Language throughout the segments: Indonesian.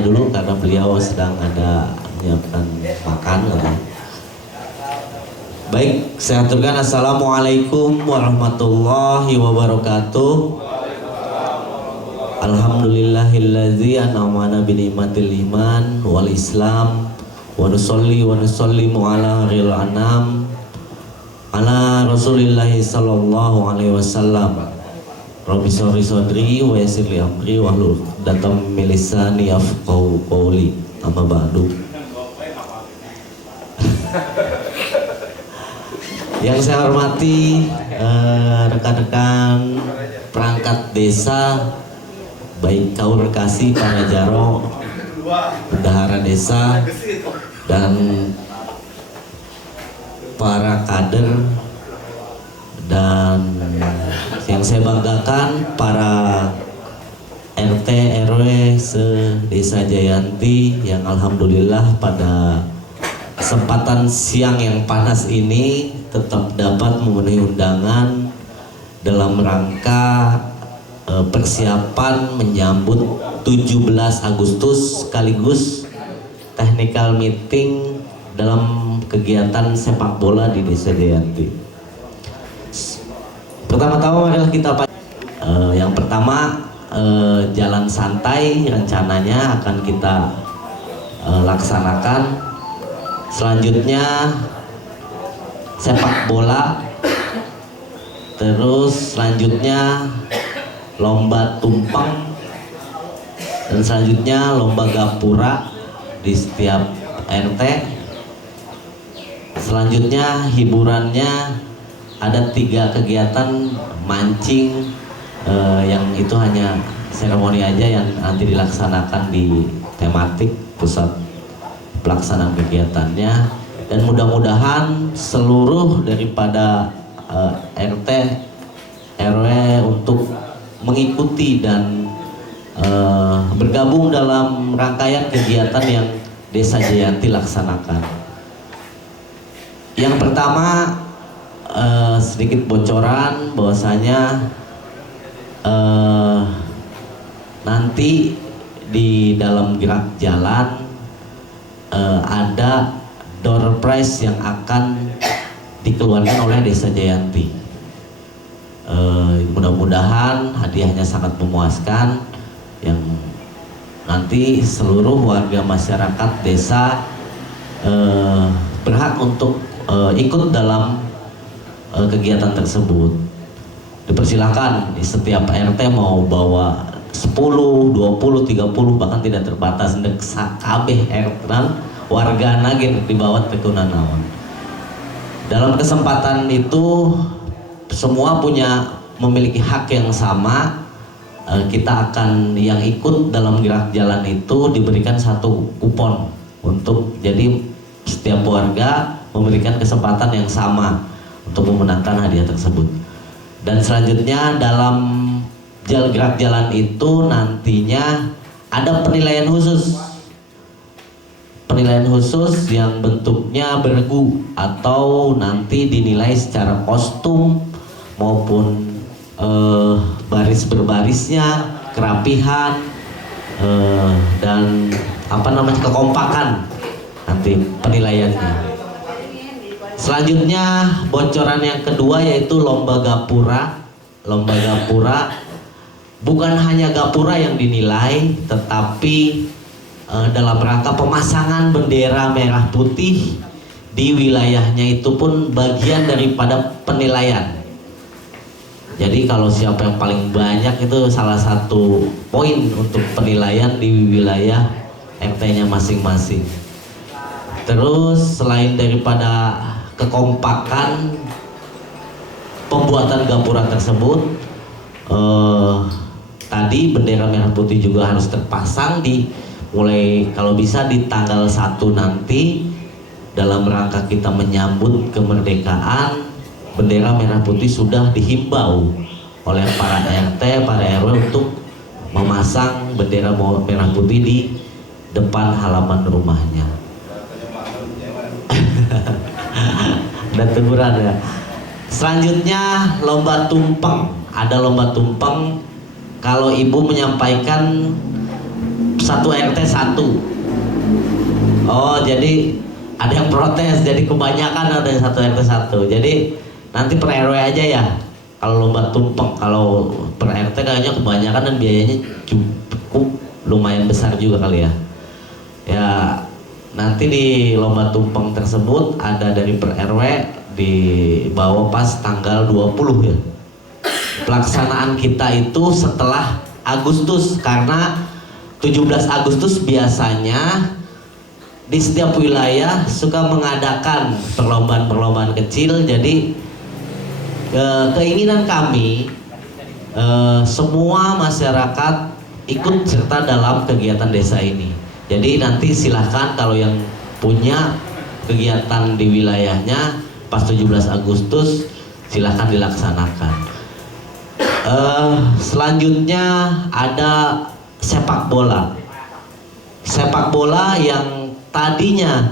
aja dulu karena beliau sedang ada menyiapkan makan lah. Baik, saya aturkan assalamualaikum warahmatullahi wabarakatuh. Alhamdulillahilladzi an'amana bi ni'matil iman wal islam wa nusallimu ala ghairil anam ala rasulillahi sallallahu alaihi wasallam. Rabbi shrah sadri wa yassir li amri wahlul 'uqdatam min lisani yafqahu qawli. Amma ba'du. Yang saya hormati rekan-rekan perangkat desa, baik kaum rekasi, para jaro, bendahara desa, dan para kader, dan yang saya banggakan para RT RW se-Desa Jayanti yang alhamdulillah pada kesempatan siang yang panas ini tetap dapat memenuhi undangan dalam rangka persiapan menyambut 17 Agustus sekaligus technical meeting dalam kegiatan sepak bola di Desa Jayanti. Pertama-tama marilah kita yang pertama jalan santai rencananya akan kita laksanakan. Selanjutnya sepak bola, terus selanjutnya lomba tumpeng, dan selanjutnya lomba gapura di setiap RT. Selanjutnya hiburannya ada 3 kegiatan mancing, yang itu hanya seremoni aja yang nanti dilaksanakan di tematik pusat pelaksanaan kegiatannya, dan mudah-mudahan seluruh daripada RT RW untuk mengikuti dan bergabung dalam rangkaian kegiatan yang Desa Jayanti laksanakan. Yang pertama sedikit bocoran bahwasanya nanti di dalam gerak jalan ada door prize yang akan dikeluarkan oleh Desa Jayanti. Mudah-mudahan hadiahnya sangat memuaskan, yang nanti seluruh warga masyarakat desa berhak untuk ikut dalam kegiatan tersebut. Dipersilakan di setiap RT mau bawa 10, 20, 30 bahkan tidak terbatas ndek sakabeh RT warga nagih dibawa tekunan naon. Dalam kesempatan itu semua memiliki hak yang sama. Kita akan yang ikut dalam gerak jalan itu diberikan 1 kupon untuk jadi setiap warga memberikan kesempatan yang sama untuk memenangkan hadiah tersebut. Dan selanjutnya dalam gerak jalan itu nantinya ada penilaian khusus. Penilaian khusus yang bentuknya bergu atau nanti dinilai secara kostum maupun baris berbarisnya, kerapihan, dan kekompakan nanti penilaiannya. Selanjutnya bocoran yang kedua yaitu lomba gapura. Lomba gapura bukan hanya gapura yang dinilai, tetapi dalam rangka pemasangan bendera merah putih di wilayahnya itu pun bagian daripada penilaian. Jadi kalau siapa yang paling banyak itu salah satu poin untuk penilaian di wilayah RT-nya masing-masing. Terus selain daripada kekompakan pembuatan gapura tersebut, tadi bendera merah putih juga harus terpasang mulai kalau bisa di tanggal 1 nanti dalam rangka kita menyambut kemerdekaan. Bendera merah putih sudah dihimbau oleh para RT, para RW untuk memasang bendera merah putih di depan halaman rumahnya. Dan teguran ya. Selanjutnya lomba tumpeng. Ada lomba tumpeng. Kalau ibu menyampaikan satu RT satu. Oh, jadi ada yang protes, jadi kebanyakan ada yang satu RT satu. Jadi nanti per RW aja ya. Kalau lomba tumpeng, kalau per RT kayaknya kebanyakan dan biayanya cukup lumayan besar juga kali ya. Ya, nanti di lomba tumpeng tersebut ada dari per RW dibawa pas tanggal 20 ya. Pelaksanaan kita itu setelah Agustus, karena 17 Agustus biasanya di setiap wilayah suka mengadakan perlombaan-perlombaan kecil. Jadi keinginan kami semua masyarakat ikut serta dalam kegiatan desa ini. Jadi nanti silahkan kalau yang punya kegiatan di wilayahnya pas 17 Agustus silahkan dilaksanakan. Selanjutnya ada sepak bola. Sepak bola yang tadinya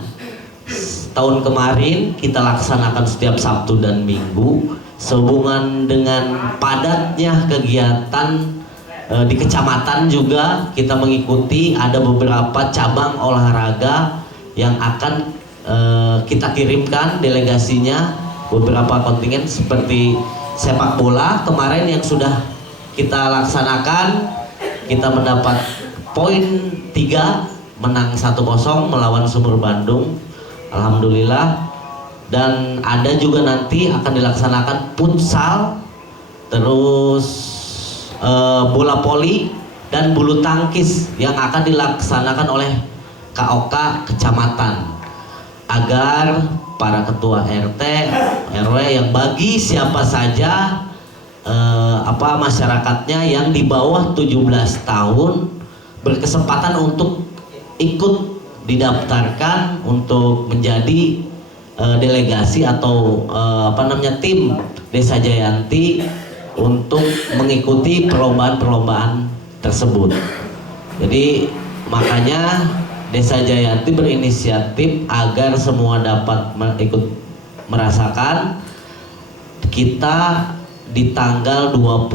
tahun kemarin kita laksanakan setiap Sabtu dan Minggu, sehubungan dengan padatnya kegiatan di kecamatan juga kita mengikuti, ada beberapa cabang olahraga yang akan kita kirimkan delegasinya, beberapa kontingen seperti sepak bola kemarin yang sudah kita laksanakan, kita mendapat poin 3, menang 1-0 melawan Sumur Bandung, alhamdulillah. Dan ada juga nanti akan dilaksanakan futsal, terus bola voli dan bulu tangkis yang akan dilaksanakan oleh KOK kecamatan, agar para ketua RT RW yang bagi siapa saja masyarakatnya yang di bawah 17 tahun berkesempatan untuk ikut didaftarkan untuk menjadi delegasi atau tim Desa Jayanti untuk mengikuti perlombaan-perlombaan tersebut. Jadi makanya Desa Jayanti berinisiatif agar semua dapat ikut merasakan. Kita di tanggal 20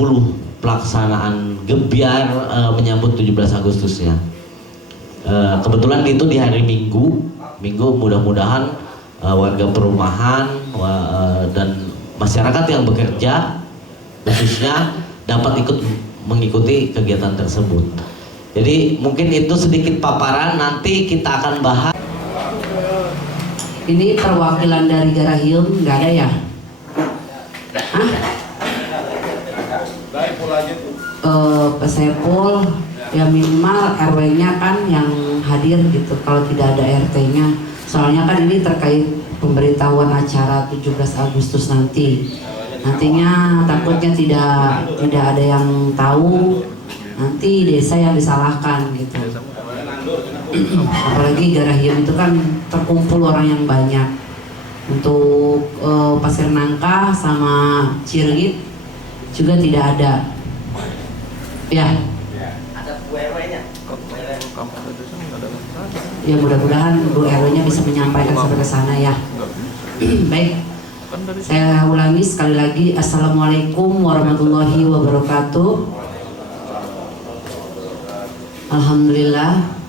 pelaksanaan gebiar menyambut 17 Agustusnya. Kebetulan itu di hari Minggu mudah-mudahan warga perumahan dan masyarakat yang bekerja khususnya dapat ikut mengikuti kegiatan tersebut. Jadi mungkin itu sedikit paparan, nanti kita akan bahas. Ini perwakilan dari Garahium nggak ada ya? Hah? Pak Saiful ya minimal RW-nya kan yang hadir gitu, kalau tidak ada RT-nya. Soalnya kan ini terkait pemberitahuan acara 17 Agustus nanti. Nantinya takutnya tidak ada yang tahu, nanti desa yang disalahkan gitu. Apalagi Garahium itu kan terkumpul orang yang banyak. Untuk Pasir Nangka sama Ciregit juga tidak ada. Ya. Ada Bu RW-nya. Ya mudah-mudahan Bu RW-nya bisa menyampaikan sampai ke sana ya. Baik. Saya ulangi sekali lagi, Assalamualaikum warahmatullahi wabarakatuh.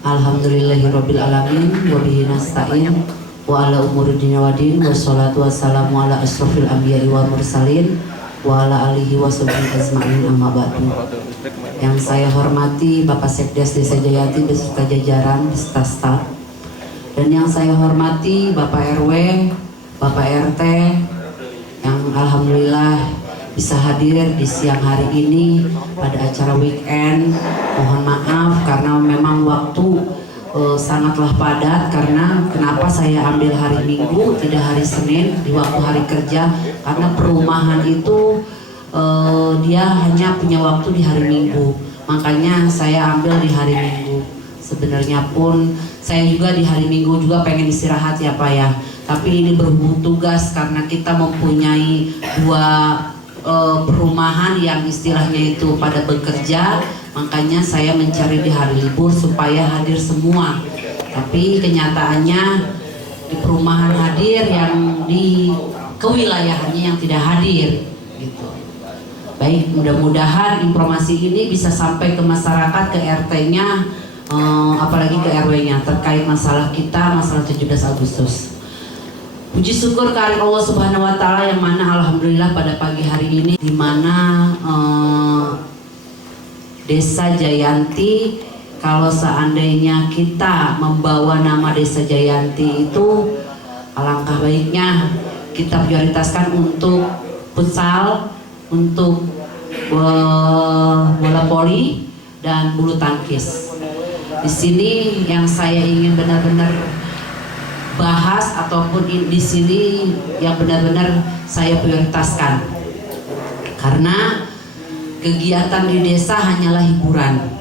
Alhamdulillahirabbil alamin wa bihi nasta'in wa ala umuri dunya waddin wassalatu wassalamu ala asrofil anbiya'i wal mursalin wa ala alihi washabbihi ajma'in, amma ba'du. Yang saya hormati Bapak Sekdes Desa Jayanti beserta jajaran beserta staf, dan yang saya hormati Bapak RW, Bapak RT yang alhamdulillah bisa hadir di siang hari ini pada acara weekend. Mohon maaf karena memang waktu sangatlah padat. Karena kenapa saya ambil hari Minggu tidak hari Senin di waktu hari kerja, karena perumahan itu dia hanya punya waktu di hari Minggu, makanya saya ambil di hari Minggu. Sebenarnya pun saya juga di hari Minggu juga pengen istirahat ya Pak ya, tapi ini berhubung tugas karena kita mempunyai dua perumahan yang istilahnya itu pada bekerja, makanya saya mencari di hari libur supaya hadir semua. Tapi kenyataannya di perumahan hadir, yang di kewilayahannya yang tidak hadir gitu. Baik, mudah-mudahan informasi ini bisa sampai ke masyarakat, ke RT-nya, apalagi ke RW-nya terkait masalah kita, masalah 17 Agustus. Puji syukur kehadirat Allah Subhanahu wa taala yang mana alhamdulillah pada pagi hari ini di mana Desa Jayanti, kalau seandainya kita membawa nama Desa Jayanti itu alangkah baiknya kita prioritaskan untuk futsal, untuk bola voli dan bulu tangkis. Di sini yang saya ingin benar-benar bahas ataupun di sini yang benar-benar saya prioritaskan, karena kegiatan di desa hanyalah hiburan,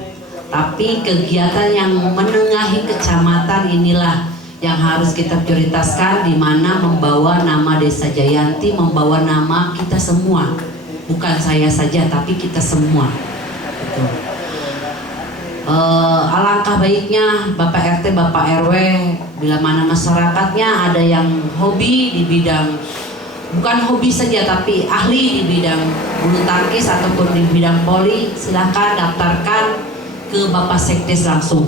tapi kegiatan yang menengahi kecamatan inilah yang harus kita prioritaskan, di mana membawa nama Desa Jayanti, membawa nama kita semua, bukan saya saja tapi kita semua. Alangkah baiknya Bapak RT, Bapak RW, bila mana masyarakatnya ada yang hobi di bidang, bukan hobi saja tapi ahli di bidang bulu tangkis ataupun di bidang voli, silahkan daftarkan ke Bapak Sekdes langsung.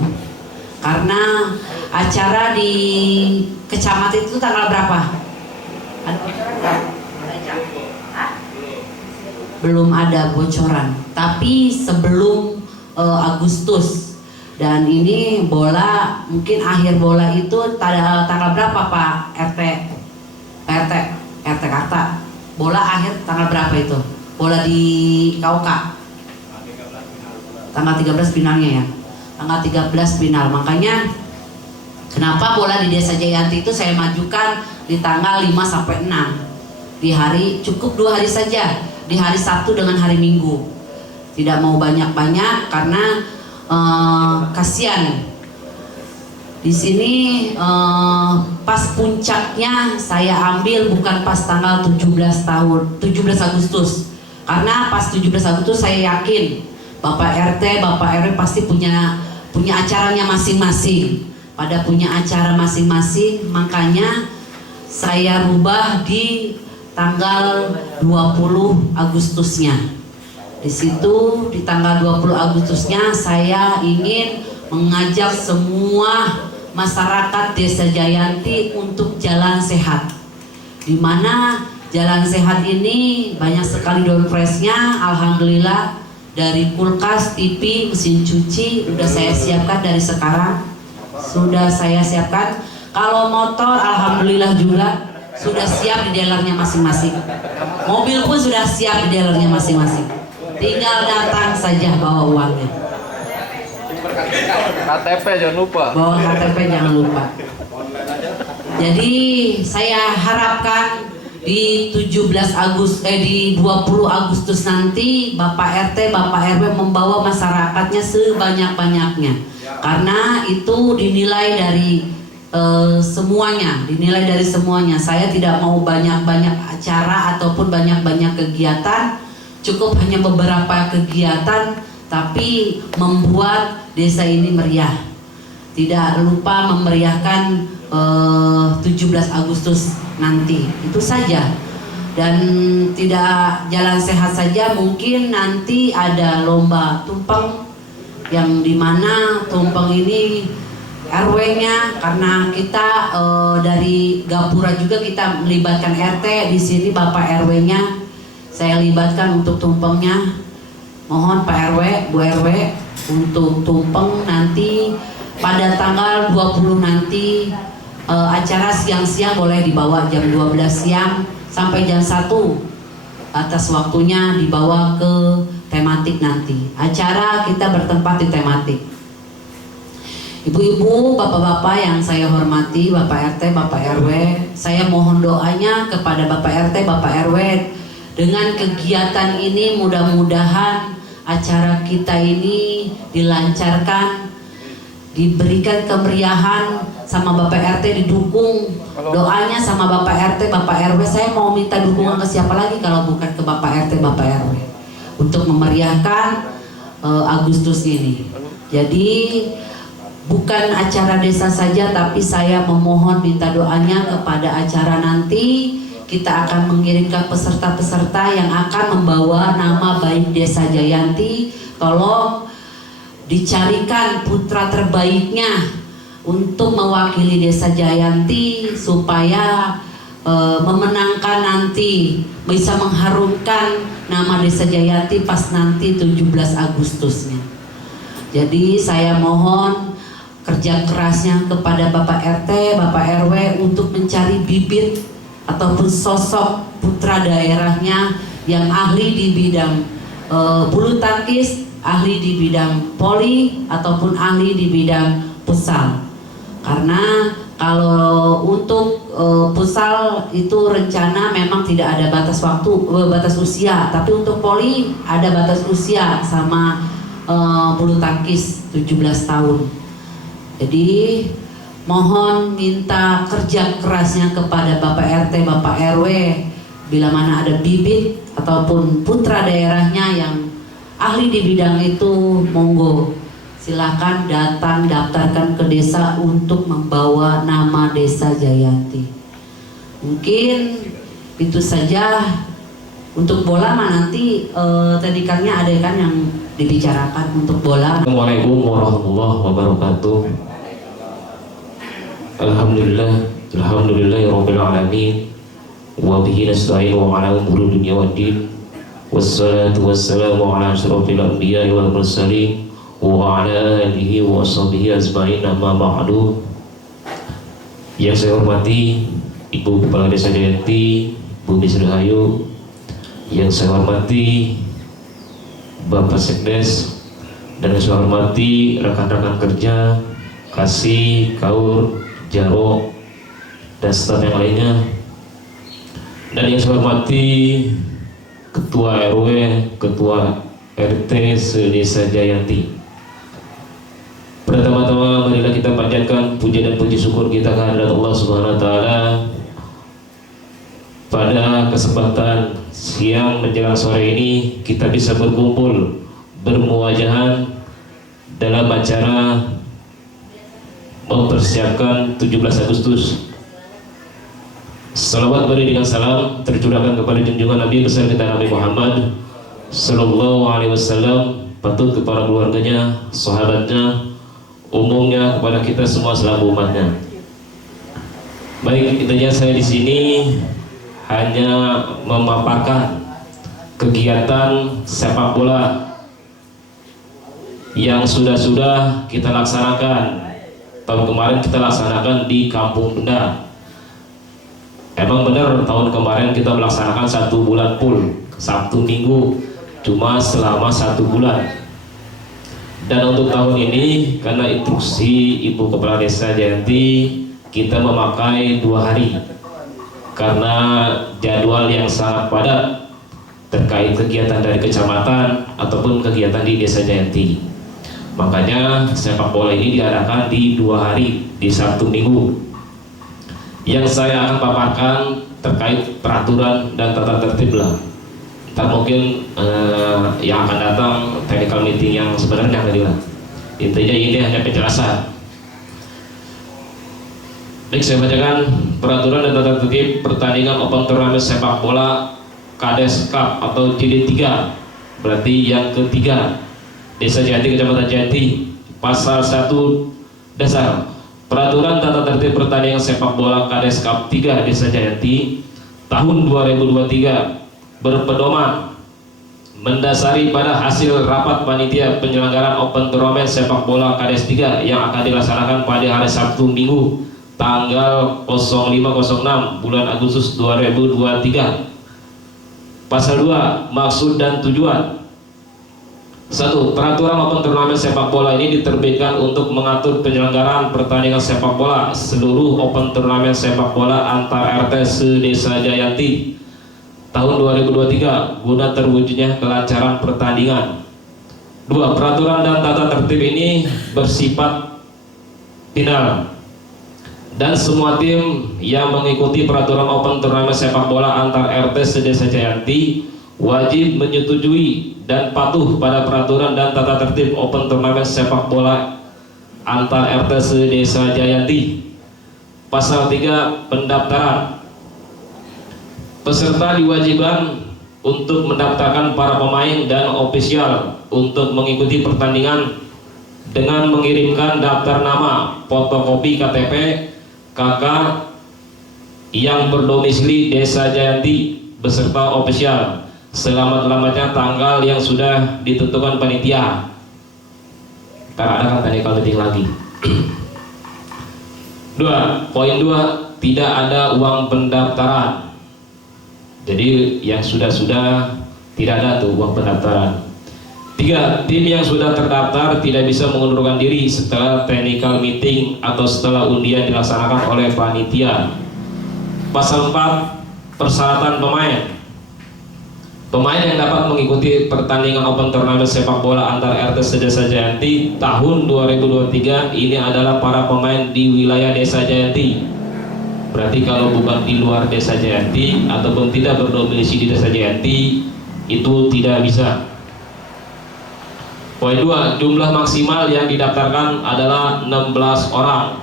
Karena acara di kecamatan itu tanggal berapa? Belum ada bocoran, tapi sebelum Agustus. Dan ini bola, mungkin akhir bola itu tanggal berapa Pak RT? RT Karta. Bola akhir tanggal berapa itu? Bola di KOK. Tanggal 13 finalnya ya. Tanggal 13 final. Makanya kenapa bola di Desa Jayanti itu saya majukan di tanggal 5 sampai 6. Di hari cukup 2 hari saja. Di hari Sabtu dengan hari Minggu. Tidak mau banyak-banyak karena kasihan. Di sini pas puncaknya saya ambil bukan pas tanggal 17 Agustus. Karena pas 17 Agustus saya yakin Bapak RT, Bapak RW pasti punya acaranya masing-masing. Pada punya acara masing-masing, makanya saya rubah di tanggal 20 Agustusnya. Di situ di tanggal 20 Agustusnya saya ingin mengajak semua masyarakat Desa Jayanti untuk jalan sehat. Di mana jalan sehat ini banyak sekali door prize-nya, alhamdulillah, dari kulkas, TV, mesin cuci udah saya siapkan dari sekarang. Sudah saya siapkan. Kalau motor alhamdulillah juga sudah siap di dealernya masing-masing. Mobil pun sudah siap di dealernya masing-masing. Tinggal datang saja bawa uangnya. KTP jangan lupa. Bawa KTP jangan lupa. Jadi saya harapkan di 20 Agustus nanti Bapak RT, Bapak RW membawa masyarakatnya sebanyak-banyaknya. Karena itu dinilai dari semuanya, Saya tidak mau banyak-banyak acara ataupun banyak-banyak kegiatan. Cukup hanya beberapa kegiatan, tapi membuat desa ini meriah. Tidak lupa memeriahkan 17 Agustus nanti. Itu saja. Dan tidak jalan sehat saja, mungkin nanti ada lomba tumpeng, yang dimana tumpeng ini RW-nya, karena kita dari Gapura juga kita melibatkan RT di sini, Bapak RW-nya saya libatkan untuk tumpengnya. Mohon Pak RW, Bu RW untuk tumpeng nanti pada tanggal 20 nanti. Acara siang-siang boleh dibawa jam 12 siang sampai jam 1. Atas waktunya dibawa ke tematik nanti. Acara kita bertempat di tematik. Ibu-ibu, bapak-bapak yang saya hormati, Bapak RT, Bapak RW, saya mohon doanya kepada Bapak RT, Bapak RW. Dengan kegiatan ini mudah-mudahan acara kita ini dilancarkan, diberikan kemeriahan sama Bapak RT, didukung doanya sama Bapak RT, Bapak RW. Saya mau minta dukungan ke siapa lagi kalau bukan ke Bapak RT, Bapak RW untuk memeriahkan Agustus ini. Jadi bukan acara desa saja, tapi saya memohon minta doanya kepada acara nanti. Kita akan mengirimkan peserta-peserta yang akan membawa nama baik Desa Jayanti. Tolong dicarikan putra terbaiknya untuk mewakili Desa Jayanti supaya memenangkan nanti, bisa mengharumkan nama Desa Jayanti pas nanti 17 Agustusnya. Jadi saya mohon kerja kerasnya kepada Bapak RT, Bapak RW untuk mencari bibit ataupun sosok putra daerahnya yang ahli di bidang bulu tangkis, ahli di bidang voli ataupun ahli di bidang futsal. Karena kalau untuk futsal itu rencana memang tidak ada batas waktu, batas usia, tapi untuk voli ada batas usia sama bulu tangkis 17 tahun. Jadi mohon minta kerja kerasnya kepada Bapak RT, Bapak RW, bila mana ada bibit ataupun putra daerahnya yang ahli di bidang itu, monggo silakan datang daftarkan ke desa untuk membawa nama Desa Jayanti. Mungkin itu saja. Untuk bola mah nanti tadi kan ada kan yang dibicarakan untuk bola. Assalamualaikum warahmatullahi wabarakatuh. Alhamdulillahirabbil alamin. Wa bihi nasta'inu ala umuri dunya waddin. Wassalatu wassalamu ala asyrofil anbiya'i wal mursalin wa ala alihi wa sahbihi ajma'in, amma ba'du. Yang saya hormati Ibu Kepala Desa Jayanti, Bu Bisri Rahayu. Yang saya hormati Bapak Sekdes, dan yang saya hormati rekan-rekan kerja, Kasih, Kaur, Jaro, dan staf yang lainnya. Dan yang saya hormati Ketua RW, Ketua RT se-Desa Jayanti. Pertama-tama marilah kita panjatkan puji dan puji syukur kita kehadirat Allah Subhanahu wa taala pada kesempatan siang menjelang sore ini kita bisa berkumpul bermuajahan dalam acara mempersiapkan 17 Agustus. Salawat beri dengan salam tercurahkan kepada junjungan Nabi besar kita Nabi Muhammad Sallallahu Alaihi Wasallam, patut kepada keluarganya, sahabatnya, umumnya kepada kita semua selaku umatnya. Baik, intinya saya di sini hanya memaparkan kegiatan sepak bola yang sudah kita laksanakan. Tahun kemarin kita laksanakan di Kampung Benda. Emang benar tahun kemarin kita melaksanakan 1 bulan full, Sabtu Minggu, cuma selama 1 bulan. Dan untuk tahun ini karena instruksi Ibu Kepala Desa Jayanti kita memakai 2 hari karena jadwal yang sangat padat terkait kegiatan dari kecamatan ataupun kegiatan di Desa Jayanti. Makanya sepak bola ini diadakan di 2 hari, di Sabtu Minggu. Yang saya akan paparkan terkait peraturan dan tata tertib lah. Ntar mungkin yang akan datang technical meeting yang sebenarnya tadi lah. Intinya ini hanya penjelasan. Baik, saya bacakan peraturan dan tata tertib pertandingan open turnamen sepak bola Kades Cup atau JD3, berarti yang ketiga, Desa Jayanti, Kecamatan Jayanti. Pasal 1 dasar peraturan tata tertib pertandingan sepak bola Kades Cup 3 Desa Jayanti tahun 2023 berpedoman mendasari pada hasil rapat panitia penyelenggaraan open turnamen sepak bola Kades 3 yang akan dilaksanakan pada hari Sabtu Minggu tanggal 0506 bulan Agustus 2023. Pasal 2 maksud dan tujuan. 1. Peraturan open turnamen sepak bola ini diterbitkan untuk mengatur penyelenggaraan pertandingan sepak bola seluruh open turnamen sepak bola antar RT se-Desa Jayanti tahun 2023 guna terwujudnya kelancaran pertandingan. 2. Peraturan dan tata tertib ini bersifat final dan semua tim yang mengikuti peraturan open turnamen sepak bola antar RT se-Desa Jayanti wajib menyetujui dan patuh pada peraturan dan tata tertib open turnamen sepak bola antar RT se-Desa Jayanti. Pasal 3 pendaftaran. Peserta diwajibkan untuk mendaftarkan para pemain dan ofisial untuk mengikuti pertandingan dengan mengirimkan daftar nama, fotokopi KTP KK yang berdomisili Desa Jayanti beserta ofisial selamat-lambatnya tanggal yang sudah ditentukan panitia. Ntar ada kan tadi kalau meeting lagi. 2. Poin 2, tidak ada uang pendaftaran. Jadi yang sudah-sudah tidak ada tuh uang pendaftaran. 3. Tim yang sudah terdaftar tidak bisa mengundurkan diri setelah technical meeting atau setelah undian dilaksanakan oleh panitia. Pasal 4, persyaratan pemain. Pemain yang dapat mengikuti pertandingan open turnamen sepak bola antar RT se-Desa Jayanti tahun 2023 ini adalah para pemain di wilayah Desa Jayanti. Berarti kalau bukan di luar Desa Jayanti ataupun tidak berdomisili di Desa Jayanti itu tidak bisa. Poin 2, jumlah maksimal yang didaftarkan adalah 16 orang.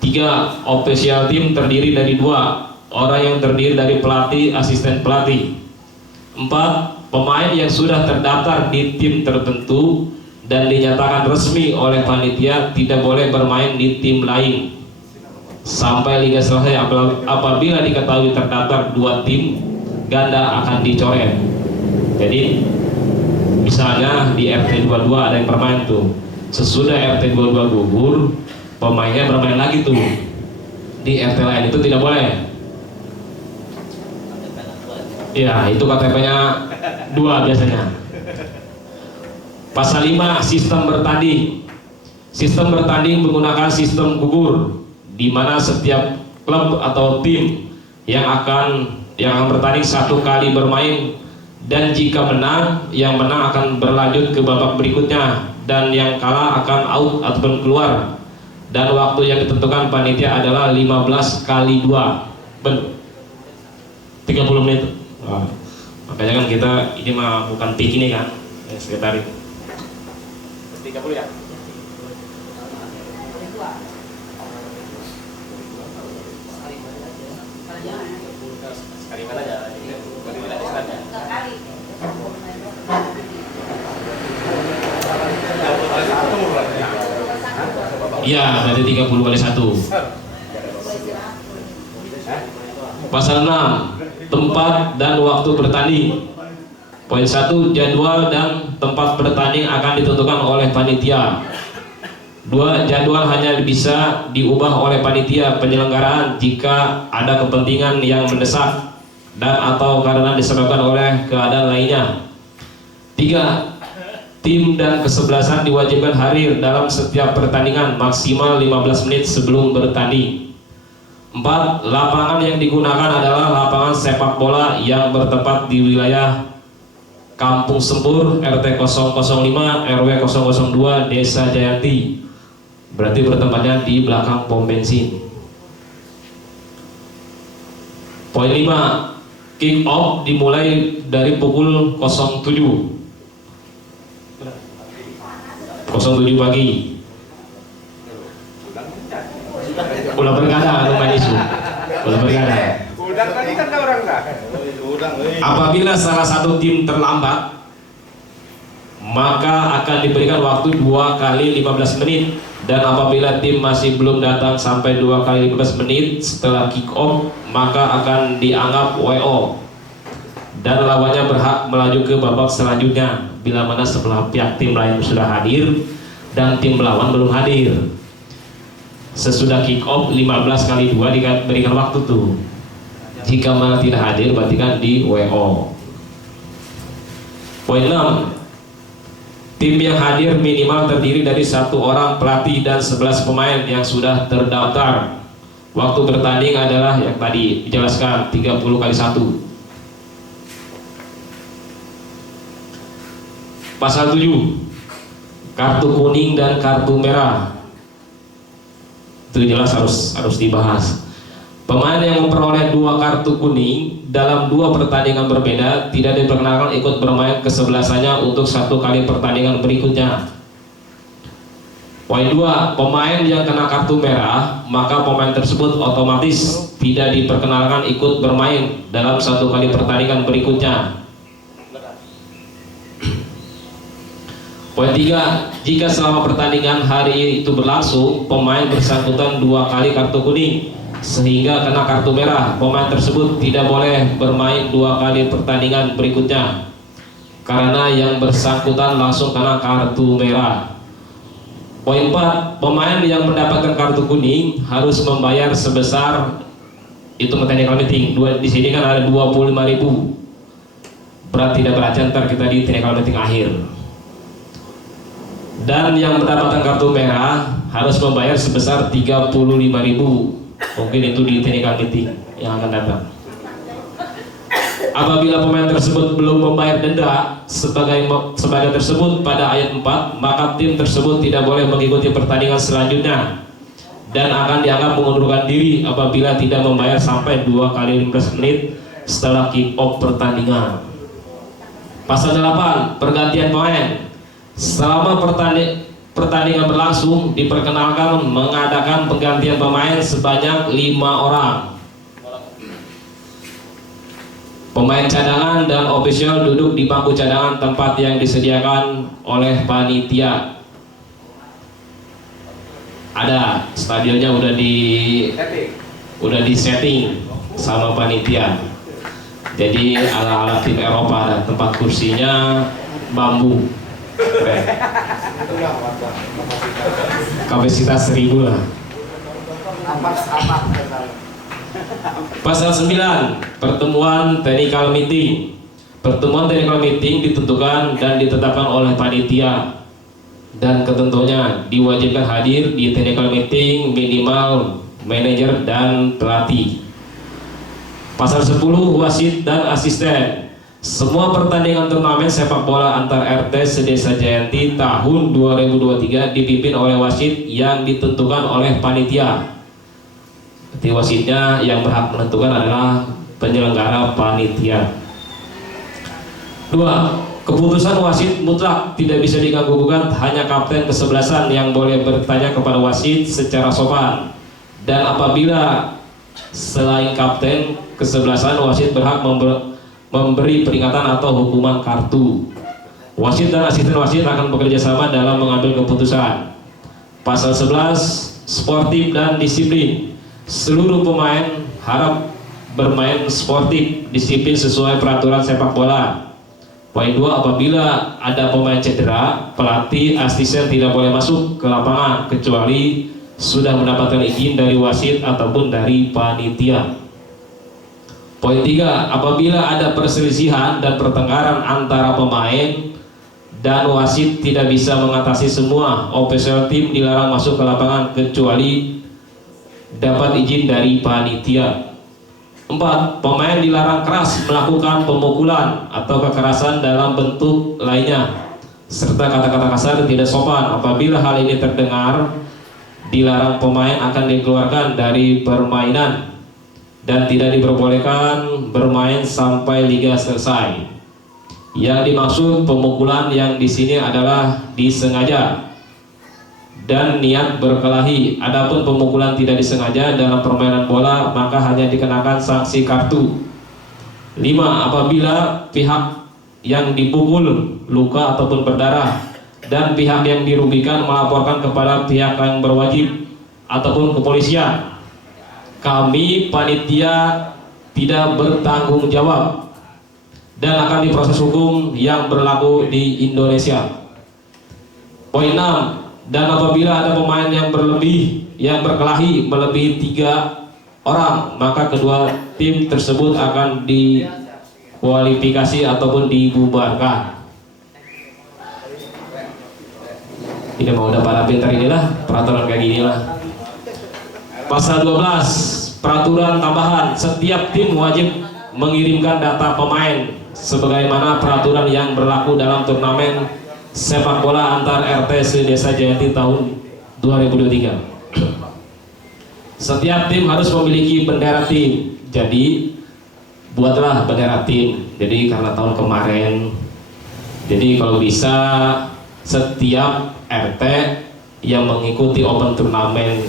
3. Official team terdiri dari 2 orang yang terdiri dari pelatih, asisten pelatih. 4. Pemain yang sudah terdaftar di tim tertentu dan dinyatakan resmi oleh panitia tidak boleh bermain di tim lain sampai liga selesai. Apabila diketahui terdaftar 2 tim, ganda akan dicoret. Jadi misalnya di RT 22 ada yang bermain tuh, sesudah RT 22 gugur, pemainnya bermain lagi tuh di RT lain, itu tidak boleh. Ya, itu KTP-nya 2 biasanya. Pasal 5, sistem bertanding. Sistem bertanding menggunakan sistem gugur, di mana setiap klub atau tim yang akan bertanding 1 kali bermain, dan jika menang, yang menang akan berlanjut ke babak berikutnya dan yang kalah akan out ataupun keluar. Dan waktu yang ditentukan panitia adalah 15 kali 2, 30 menit. Wah, makanya kan kita ini mah bukan peak ini kan, sekitar 30 ya. Sekali mana aja? Iya, berarti 30 kali 1. Pasal 6, tempat dan waktu bertanding. Poin 1, jadwal dan tempat bertanding akan ditentukan oleh panitia. 2, jadwal hanya bisa diubah oleh panitia penyelenggaraan jika ada kepentingan yang mendesak dan atau karena disebabkan oleh keadaan lainnya. 3, tim dan kesebelasan diwajibkan hadir dalam setiap pertandingan maksimal 15 menit sebelum bertanding. 4, lapangan yang digunakan adalah lapangan sepak bola yang bertempat di wilayah Kampung Sempur, RT 005, RW 002, Desa Jayanti. Berarti bertempatnya di belakang pom bensin. Poin 5, kick off dimulai dari pukul 07 pagi. Ulah bergadang atau main isu. Ulah bergadang. Udang tadi kan orang dah. Apabila salah satu tim terlambat, maka akan diberikan waktu 2 kali 15 menit, dan apabila tim masih belum datang sampai 2 kali 15 menit setelah kick off, maka akan dianggap WO dan lawannya berhak melaju ke babak selanjutnya bila mana sebelah pihak tim lain sudah hadir dan tim lawan belum hadir. Sesudah kick off 15 kali 2 diberikan waktu tuh. Jika mana tidak hadir berarti kan di WO. Poin 6, tim yang hadir minimal terdiri dari 1 orang pelatih dan 11 pemain yang sudah terdaftar. Waktu bertanding adalah yang tadi dijelaskan 30 kali 1. Pasal 7, kartu kuning dan kartu merah. Itu jelas harus dibahas. Pemain yang memperoleh 2 kartu kuning dalam 2 pertandingan berbeda tidak diperkenankan ikut bermain kesebelasannya untuk 1 kali pertandingan berikutnya. Poin 2, pemain yang kena kartu merah, maka pemain tersebut otomatis tidak diperkenalkan ikut bermain dalam 1 kali pertandingan berikutnya. Poin 3, jika selama pertandingan hari itu berlangsung, pemain bersangkutan 2 kali kartu kuning sehingga kena kartu merah, pemain tersebut tidak boleh bermain 2 kali pertandingan berikutnya karena yang bersangkutan langsung kena kartu merah. Poin 4, pemain yang mendapatkan kartu kuning harus membayar sebesar itu technical meeting. Di sini kan ada 25.000. Berat tidak berat, ntar kita di technical meeting akhir. Dan yang mendapatkan kartu merah harus membayar sebesar 35.000. Mungkin itu di technical meeting yang akan datang. Apabila pemain tersebut belum membayar denda sebagai tersebut pada ayat 4, maka tim tersebut tidak boleh mengikuti pertandingan selanjutnya dan akan dianggap mengundurkan diri apabila tidak membayar sampai 2 kali 15 menit setelah kick off pertandingan. Pasal 8, pergantian pemain. Selama pertandingan berlangsung, diperkenalkan mengadakan penggantian pemain sebanyak 5 orang. Pemain cadangan dan ofisial duduk di bangku cadangan tempat yang disediakan oleh panitia. Ada stadionnya udah di setting sama panitia. Jadi ala-ala tim Eropa, ada tempat kursinya bambu. Keren. Kapasitas 1.000 lah. Pasal 9, pertemuan technical meeting. Pertemuan technical meeting ditentukan dan ditetapkan oleh panitia dan ketentuannya diwajibkan hadir di technical meeting minimal manajer dan pelatih. Pasal 10, wasit dan asisten. Semua pertandingan turnamen sepak bola antar RT sedesa Jayanti tahun 2023 dipimpin oleh wasit yang ditentukan oleh panitia. Jadi wasitnya yang berhak menentukan adalah penyelenggara panitia. 2. Keputusan wasit mutlak tidak bisa diganggu-gugat, hanya kapten kesebelasan yang boleh bertanya kepada wasit secara sopan. Dan apabila selain kapten kesebelasan, wasit berhak memberi peringatan atau hukuman kartu. Wasit dan asisten wasit akan bekerja sama dalam mengambil keputusan. Pasal 11, sportif dan disiplin. Seluruh pemain harap bermain sportif, disiplin sesuai peraturan sepak bola. Poin 2, apabila ada pemain cedera, pelatih, asisten tidak boleh masuk ke lapangan kecuali sudah mendapatkan izin dari wasit ataupun dari panitia. Poin 3, apabila ada perselisihan dan pertengkaran antara pemain dan wasit tidak bisa mengatasi semua, official tim dilarang masuk ke lapangan kecuali dapat izin dari panitia. 4. Pemain dilarang keras melakukan pemukulan atau kekerasan dalam bentuk lainnya serta kata-kata kasar tidak sopan. Apabila hal ini terdengar, dilarang pemain akan dikeluarkan dari permainan dan tidak diperbolehkan bermain sampai liga selesai. Yang dimaksud pemukulan yang di sini adalah disengaja dan niat berkelahi. Adapun pemukulan tidak disengaja dalam permainan bola maka hanya dikenakan sanksi kartu. 5. Apabila pihak yang dipukul luka ataupun berdarah dan pihak yang dirugikan melaporkan kepada pihak yang berwajib ataupun kepolisian, kami panitia tidak bertanggung jawab dan akan diproses hukum yang berlaku di Indonesia. Poin 6. Dan apabila ada pemain yang berkelahi melebihi 3 orang, maka kedua tim tersebut akan dikualifikasi ataupun dibubarkan. Tidak mau udah para pintar inilah peraturan kayak gini lah. Pasal 12, peraturan tambahan. Setiap tim wajib mengirimkan data pemain sebagaimana peraturan yang berlaku dalam turnamen sepak bola antar RT sedesa Jayanti tahun 2023. Setiap tim harus memiliki bendera tim. Jadi buatlah bendera tim. Jadi karena tahun kemarin, jadi kalau bisa setiap RT yang mengikuti open turnamen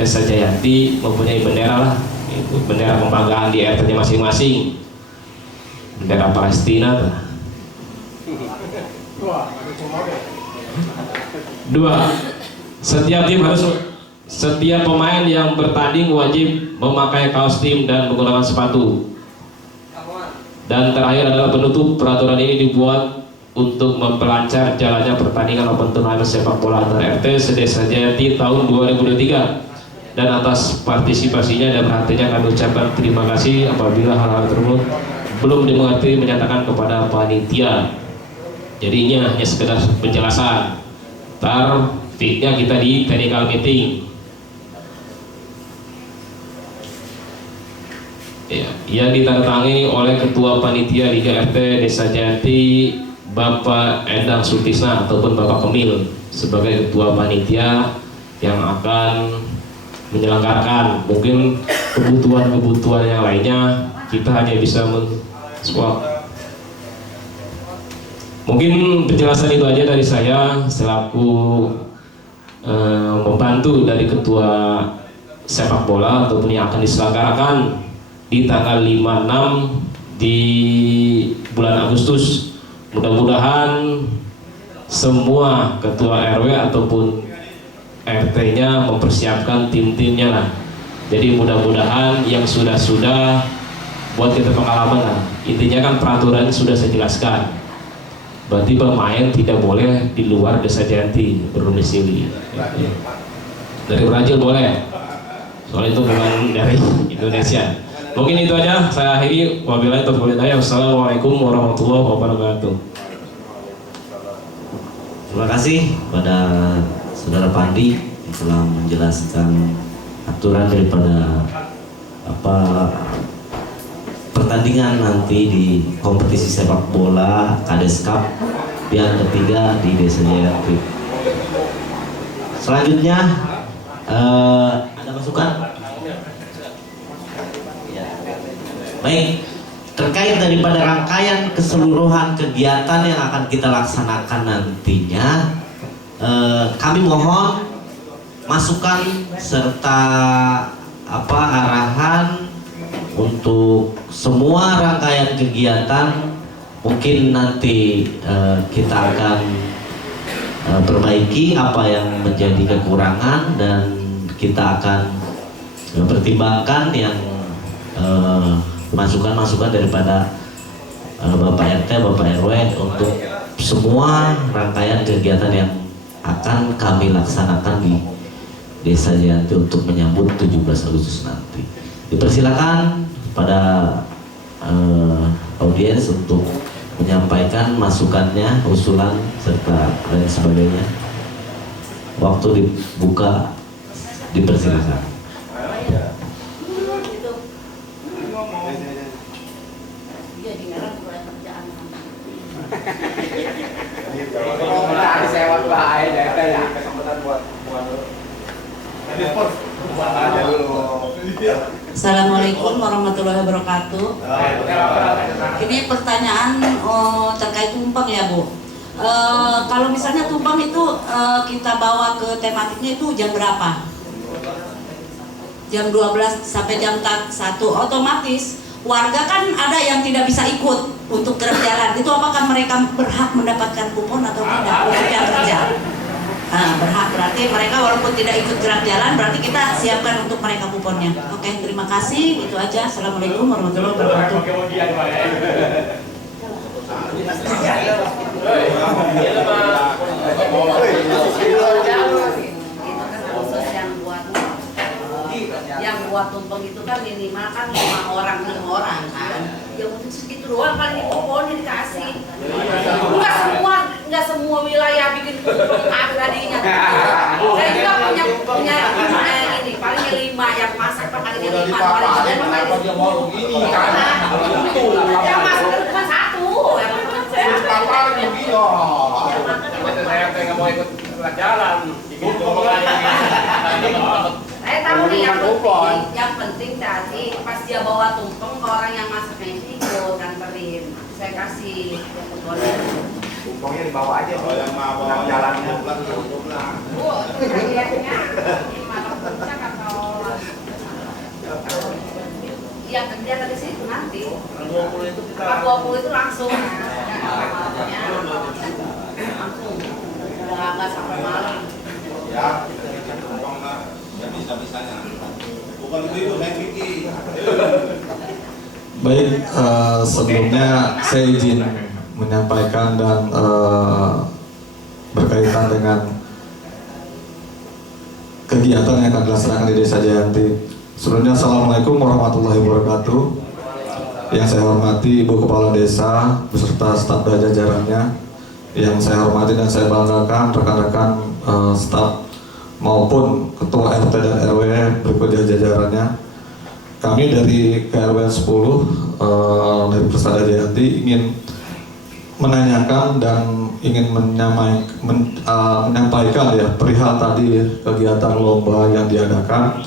desa Jayanti mempunyai bendera lah. Bendera kebanggaan di RT-nya masing-masing. Bendera Palestina. Dua, setiap pemain yang bertanding wajib memakai kaos tim dan menggunakan sepatu. Dan terakhir adalah penutup, peraturan ini dibuat untuk memperlancar jalannya pertandingan Open Turnamen sepak bola antar RT se-Desa Jayati tahun 2023. Dan atas partisipasinya dan perhatiannya kami ucapkan terima kasih. Apabila hal-hal tersebut belum dimengerti, menyatakan kepada panitia. Jadi ini hanya sekedar penjelasan. Ntar fitnya kita di technical meeting. Ya, yang ditandatangani oleh Ketua Panitia Liga RT Desa Jayati Bapak Endang Sutisna ataupun Bapak Kemil sebagai Ketua Panitia yang akan menyelenggarakan. Mungkin kebutuhan-kebutuhan yang lainnya kita hanya bisa men-swap. Mungkin penjelasan itu aja dari saya selaku membantu dari Ketua sepak bola ataupun yang akan diselenggarakan di tanggal 5-6 di bulan Agustus. Mudah-mudahan semua ketua RW ataupun RT-nya mempersiapkan tim-timnya lah. Jadi mudah-mudahan yang sudah buat kita pengalaman lah. Intinya kan peraturan sudah saya jelaskan. Berarti pemain tidak boleh di luar Desa Jayati berdomisili. Dari Brazil boleh, soalnya itu bukan dari Indonesia. Mungkin itu aja, saya akhiri. Wabillahi taufiq wal hidayah. Wassalamualaikum warahmatullahi wabarakatuh. Terima kasih pada Saudara Pandi yang telah menjelaskan aturan daripada pertandingan nanti di kompetisi sepak bola Kades Cup yang ketiga di Desa Jayati. Selanjutnya ada masukan? Baik, terkait daripada rangkaian keseluruhan kegiatan yang akan kita laksanakan nantinya, kami mohon masukan serta arahan untuk semua rangkaian kegiatan. Mungkin nanti kita akan perbaiki apa yang menjadi kekurangan dan kita akan pertimbangkan yang masukan-masukan daripada Bapak RT, Bapak RW untuk semua rangkaian kegiatan yang akan kami laksanakan di Desa Jayati untuk menyambut 17 Agustus nanti. Dipersilakan pada audiens untuk menyampaikan masukannya, usulan serta lain sebagainya. Waktu dibuka, dipersilakan. Assalamualaikum warahmatullahi wabarakatuh. Ini pertanyaan terkait tumpeng ya Bu. Kalau misalnya tumpeng itu kita bawa ke tematiknya itu jam berapa? Jam 12 sampai jam 1. Otomatis warga kan ada yang tidak bisa ikut untuk gerak jalan. Itu apakah mereka berhak mendapatkan kupon atau tidak untuk yang kerja? Berhak, berarti mereka walaupun tidak ikut gerak jalan, berarti kita siapkan untuk mereka kuponnya. Oke, terima kasih. Itu aja. Assalamualaikum warahmatullahi wabarakatuh. Yang buat tumpeng itu kan minimal kan 5 orang kan. Ya untuk segitu doang paling kuponnya dikasih. Enggak semua wilayah bikin tumpeng tadinya. Saya juga punya ini paling 5 yang masak paling 5 paling dia mau begini kan. Yang masak cuma 1. Saya nggak mau ikut jalan. Saya tahu nih yang penting tadi pas dia bawa tumpeng ke orang yang masaknya itu ikut nganterin. Saya kasih kuponnya. Tumpengnya dibawa aja Bu. Yang jalannya. Bu, hadiahnya malam puncak atau iya kerja dari situ nanti. 20 itu langsung. nggak sampai malam. Ya, ya bisa-bisanya. Bukan itu naik gigi. Baik, sebelumnya saya izin menyampaikan dan berkaitan dengan kegiatan yang akan dilaksanakan di Desa Jayanti. Sebelumnya, Assalamualaikum warahmatullahi wabarakatuh. Yang saya hormati Ibu Kepala Desa beserta staf dan jajarannya, yang saya hormati dan saya banggakan rekan-rekan staf maupun Ketua RT dan RW berikut jajarannya. Kami dari KRW 10 dari Persada Jayanti ingin menanyakan dan ingin menyampaikan ya perihal tadi kegiatan lomba yang diadakan.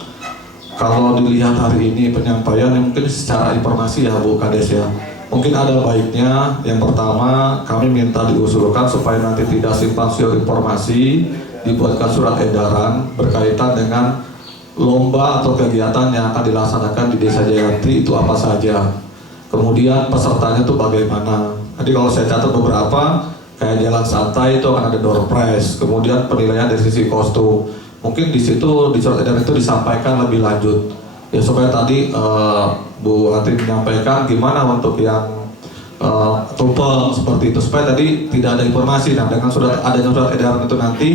Kalau dilihat hari ini penyampaian mungkin secara informasi ya Bu Kades ya, mungkin ada baiknya. Yang pertama, kami minta diusulkan supaya nanti tidak simpang siur informasi, dibuatkan surat edaran berkaitan dengan lomba atau kegiatan yang akan dilaksanakan di Desa Jayanti itu apa saja. Kemudian pesertanya itu bagaimana. Jadi kalau saya catat beberapa, kayak jalan santai itu akan ada door prize, kemudian penilaian dari sisi kostum. Mungkin di situ di surat edaran itu disampaikan lebih lanjut. Ya supaya tadi Bu Antri menyampaikan gimana untuk yang tumpeng seperti itu, supaya tadi tidak ada informasi. Nah, dengan adanya surat edaran itu nanti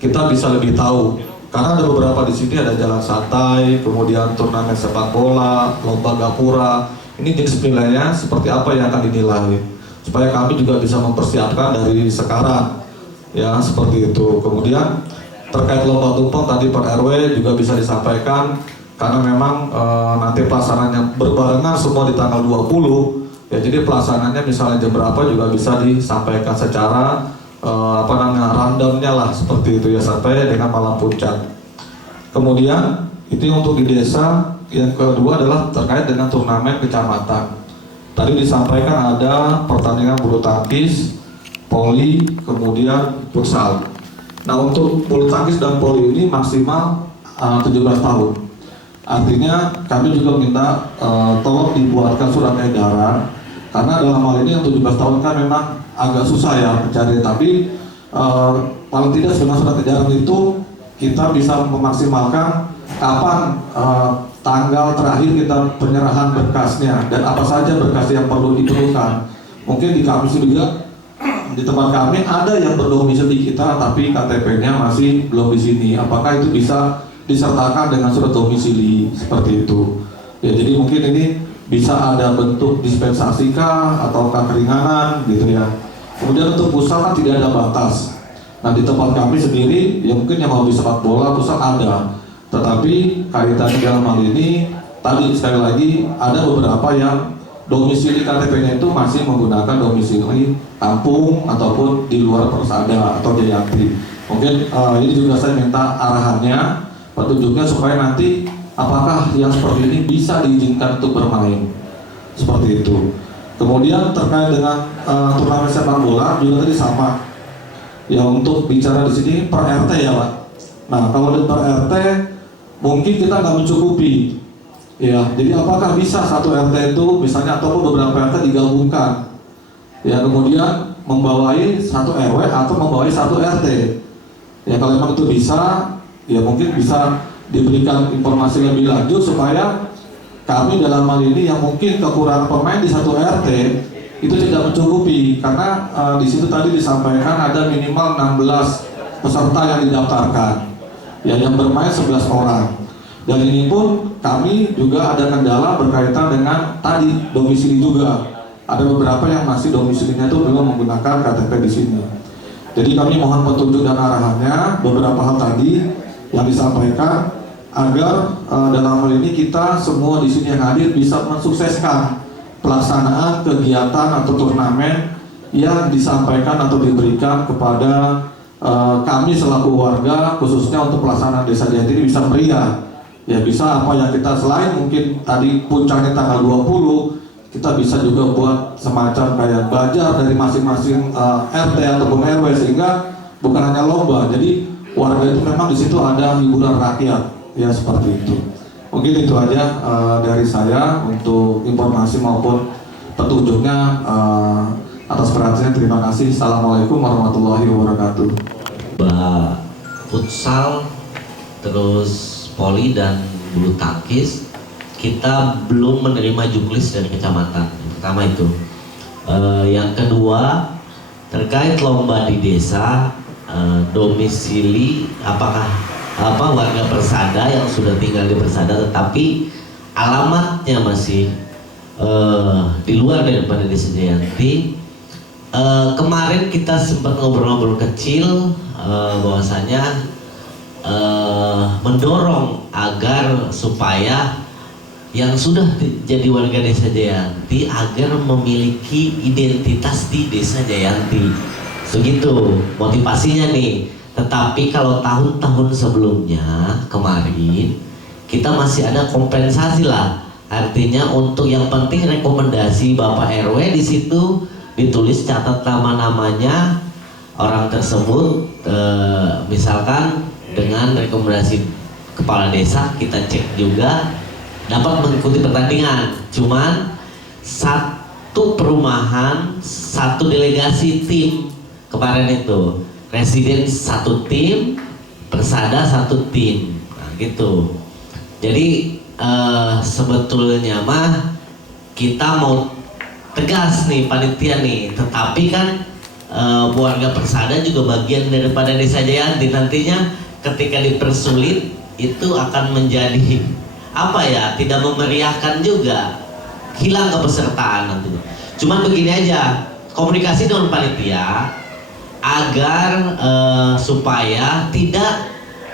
kita bisa lebih tahu. Karena ada beberapa di sini ada jalan santai, kemudian turnamen sepak bola, lomba gapura. Ini jenis penilaiannya seperti apa yang akan dinilai, supaya kami juga bisa mempersiapkan dari sekarang, ya seperti itu. Kemudian terkait lomba tumpeng tadi per RW juga bisa disampaikan, karena memang nanti pelaksanaannya berbarengan semua di tanggal 20, ya jadi pelaksanaannya misalnya jam berapa juga bisa disampaikan secara rundown-nya lah seperti itu ya, sampai dengan malam puncak. Kemudian itu untuk di desa. Yang kedua adalah terkait dengan turnamen kecamatan. Tadi disampaikan ada pertandingan bulu tangkis, voli, kemudian futsal. Nah, untuk bulu tangkis dan voli ini maksimal 17 tahun. Artinya kami juga minta tolong dibuatkan surat edaran, karena dalam hal ini yang 17 tahun kan memang agak susah ya mencari, tapi paling tidak dengan surat edaran itu kita bisa memaksimalkan kapan tanggal terakhir kita penyerahan berkasnya dan apa saja berkas yang perlu diperlukan. Mungkin di kami juga, di tempat kami ada yang berdomisili di kita tapi KTP-nya masih belum di sini. Apakah itu bisa disertakan dengan surat domisili seperti itu? Ya, jadi mungkin ini bisa ada bentuk dispensasi kah ataukah keringanan gitu ya. Kemudian untuk pusat kan tidak ada batas. Nah, di tempat kami sendiri ya mungkin yang mau di sepak bola pusat ada. Tetapi kaitannya dalam hal ini tadi sekali lagi ada beberapa yang domisili KTP-nya itu masih menggunakan domisili kampung ataupun di luar Persada atau Jayanti. Mungkin ini juga saya minta arahannya, petunjuknya supaya nanti apakah yang seperti ini bisa diizinkan untuk bermain seperti itu. Kemudian terkait dengan turnamen sepak bola juga tadi sama. Ya untuk bicara di sini per RT ya Pak. Nah kalau di per RT mungkin kita nggak mencukupi, ya. Jadi apakah bisa satu RT itu misalnya ataupun beberapa RT digabungkan, ya kemudian membawai satu RW atau membawai satu RT. Ya kalau memang itu bisa, ya mungkin bisa diberikan informasi lebih lanjut supaya kami dalam hal ini yang mungkin kekurangan pemain di satu RT itu tidak mencukupi, karena di situ tadi disampaikan ada minimal 16 peserta yang didaftarkan. Ya, yang bermain 11 orang. Dan ini pun kami juga ada kendala berkaitan dengan tadi domisili juga. Ada beberapa yang masih domisilinya itu belum menggunakan KTP di sini. Jadi kami mohon petunjuk dan arahannya beberapa hal tadi yang disampaikan agar dalam hal ini kita semua di sini yang hadir bisa mensukseskan pelaksanaan kegiatan atau turnamen yang disampaikan atau diberikan kepada kami selaku warga, khususnya untuk pelaksanaan Desa Jayanti ini bisa meriah. Ya bisa apa yang kita selain mungkin tadi puncaknya tanggal 20, kita bisa juga buat semacam kayak bajar dari masing-masing RT ataupun RW, sehingga bukan hanya lomba. Jadi warga itu memang di situ ada hiburan rakyat, ya seperti itu. Mungkin itu aja dari saya untuk informasi maupun petunjuknya. Atas perhatiannya terima kasih. Assalamualaikum warahmatullahi wabarakatuh. lomba futsal, terus voli dan bulu tangkis. Kita belum menerima juklis dari kecamatan. Yang pertama itu. Yang kedua terkait lomba di desa, domisili apakah warga Persada yang sudah tinggal di Persada tetapi alamatnya masih di luar daripada Desa Jayanti. Kemarin kita sempat ngobrol-ngobrol kecil bahwasanya mendorong agar supaya yang sudah jadi warga Desa Jayanti agar memiliki identitas di Desa Jayanti. Begitu motivasinya nih. Tetapi kalau tahun-tahun sebelumnya kemarin kita masih ada kompensasi lah. Artinya untuk yang penting rekomendasi Bapak RW di situ ditulis, catat nama-namanya orang tersebut, misalkan dengan rekomendasi kepala desa kita cek juga dapat mengikuti pertandingan. Cuman satu perumahan satu delegasi tim kemarin itu, residen satu tim, Persada satu tim, nah gitu. Jadi sebetulnya mah kita mau tegas nih panitia nih, tetapi kan warga Persada juga bagian daripada Desa Jayanti. Nantinya ketika dipersulit itu akan menjadi tidak memeriahkan juga, hilang kepesertaan nantinya. Cuman begini aja, komunikasi dengan panitia agar supaya tidak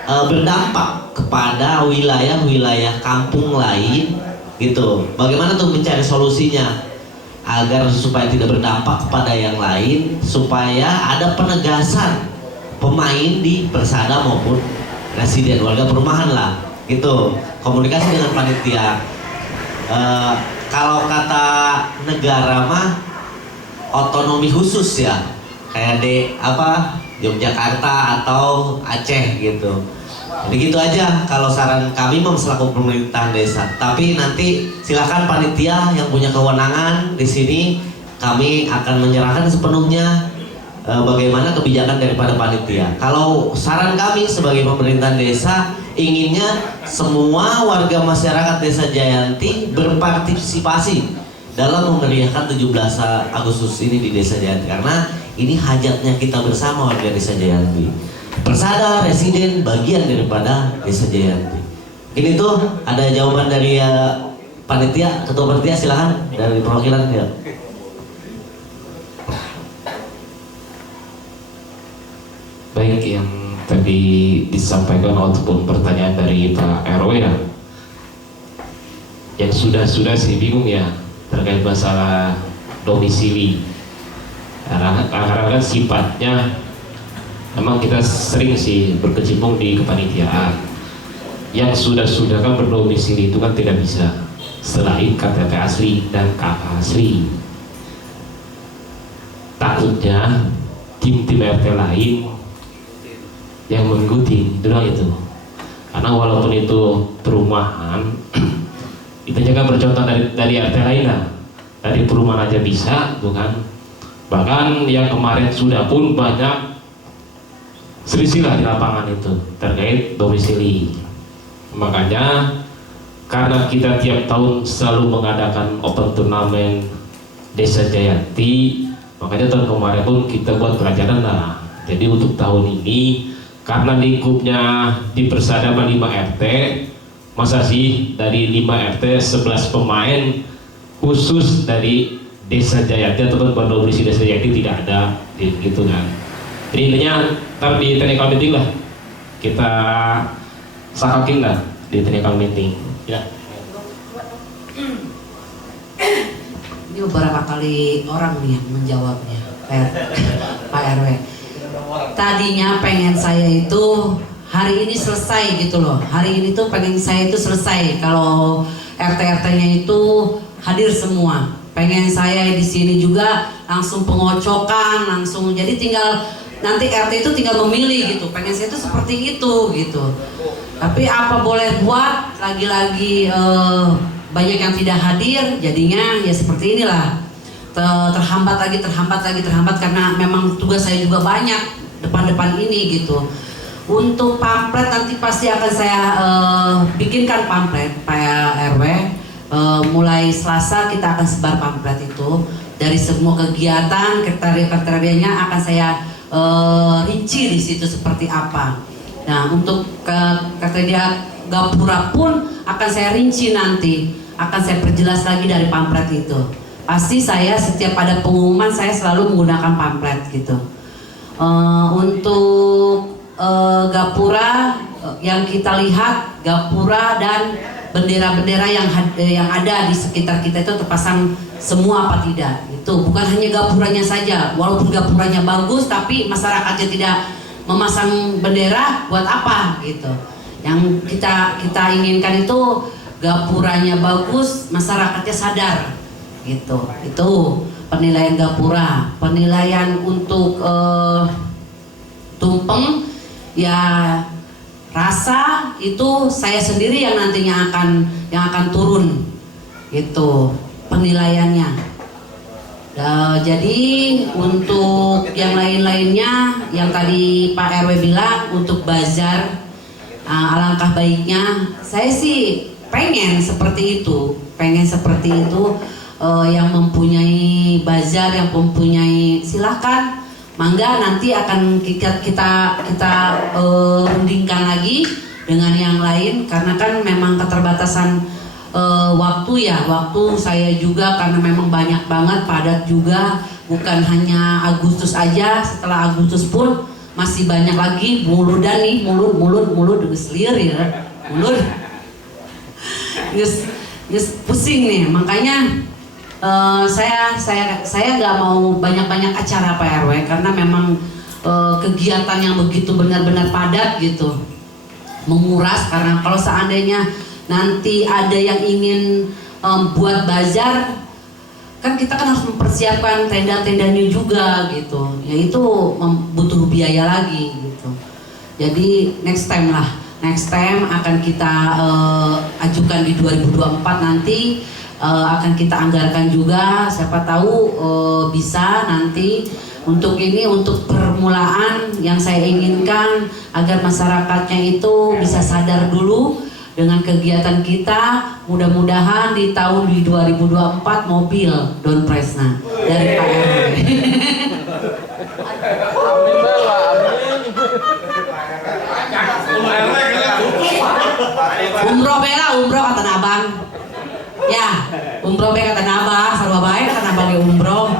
berdampak kepada wilayah-wilayah kampung lain gitu. Bagaimana tuh mencari solusinya agar supaya tidak berdampak kepada yang lain, supaya ada penegasan pemain di Persada maupun residen warga perumahan lah gitu. Komunikasi dengan panitia. Kalau kata negara mah otonomi khusus ya, kayak Yogyakarta atau Aceh gitu. Jadi gitu aja kalau saran kami selaku pemerintahan desa. Tapi nanti silakan panitia yang punya kewenangan di sini, kami akan menyerahkan sepenuhnya bagaimana kebijakan daripada panitia. Kalau saran kami sebagai pemerintahan desa, inginnya semua warga masyarakat Desa Jayanti berpartisipasi dalam memeriahkan 17 Agustus ini di Desa Jayanti, karena ini hajatnya kita bersama warga Desa Jayanti. Persada residen bagian daripada Desa Jayanti. Ini tuh ada jawaban dari panitia, ketua panitia, silakan dari perwakilan ya. Baik, yang tadi disampaikan ataupun pertanyaan dari Pak RW ya, yang sudah sih bingung ya terkait masalah domisili. Karena kan sifatnya memang kita sering sih berkecimpung di kepanitiaan. Yang sudah kan berdomisili itu kan tidak bisa selain KTP asli dan KK asli. Takutnya tim-tim RT lain yang mengikuti itu. Karena walaupun itu perumahan, itu juga bercontoh dari RT lain lah. Dari perumahan aja bisa, bukan? Bahkan yang kemarin sudah pun banyak selisih lah di lapangan itu terkait domisili. Makanya karena kita tiap tahun selalu mengadakan open turnamen Desa Jayanti, makanya tahun kemarin pun kita buat pelajaran lah. Jadi untuk tahun ini karena lingkupnya di Persada 5 RT, masa sih dari 5 RT 11 pemain khusus dari Desa Jayanti ataupun berdomisili Desa Jayanti tidak ada gitu kan. Jadi intinya ntar di technical meeting lah kita sakakin lah di technical meeting ya. Ini beberapa kali orang nih yang menjawabnya, Pak RW. Tadinya pengen saya itu hari ini selesai gitu loh. Hari ini tuh pengen saya itu selesai kalau RT-RT-nya itu hadir semua. Pengen saya di sini juga langsung pengocokan, langsung jadi tinggal nanti RT itu tinggal memilih gitu. Pengen saya itu seperti itu gitu. Tapi apa boleh buat, lagi-lagi banyak yang tidak hadir, jadinya ya seperti inilah. Terhambat lagi karena memang tugas saya juga banyak depan-depan ini gitu. Untuk pamflet nanti pasti akan saya bikinkan pamflet Pak RW. Mulai Selasa kita akan sebar pamflet itu dari semua kegiatan kriteria-kriterianya akan saya rinci di situ seperti apa. Nah, untuk kriteria gapura pun akan saya rinci nanti, akan saya perjelas lagi dari pamflet itu. Pasti saya setiap ada pengumuman saya selalu menggunakan pamflet gitu. Untuk gapura yang kita lihat, gapura dan bendera-bendera yang ada di sekitar kita itu terpasang semua apa tidak? Itu bukan hanya gapuranya saja, walaupun gapuranya bagus tapi masyarakatnya tidak memasang bendera, buat apa gitu? Yang kita inginkan itu gapuranya bagus, masyarakatnya sadar gitu. Itu penilaian gapura. Penilaian untuk tumpeng ya rasa itu saya sendiri yang nantinya akan turun gitu penilaiannya. Jadi untuk yang lain-lainnya yang tadi Pak RW bilang untuk bazar, alangkah baiknya saya sih pengen seperti itu yang mempunyai bazar, yang mempunyai silakan mangga, nanti akan kita rundingkan lagi dengan yang lain karena kan memang keterbatasan waktu saya juga karena memang banyak banget, padat juga, bukan hanya Agustus aja, setelah Agustus pun masih banyak lagi muludan nih, mulut geus lieur ya, mulut geus pusing nih, makanya saya nggak mau banyak acara Pak RW karena memang kegiatan yang begitu benar-benar padat gitu, menguras. Karena kalau seandainya nanti ada yang ingin buat bazar, kan kita kan harus mempersiapkan tenda-tendanya juga gitu, ya itu butuh biaya lagi gitu. Jadi next time akan kita ajukan di 2024 nanti. Akan kita anggarkan juga, siapa tahu bisa nanti untuk permulaan yang saya inginkan agar masyarakatnya itu bisa sadar dulu dengan kegiatan kita. Mudah-mudahan di tahun 2024 mobil Don Presna dari Pak RW. Umroh kata Abang. Ya, umroh bae kata Abang, sarua bae kata Abang umroh.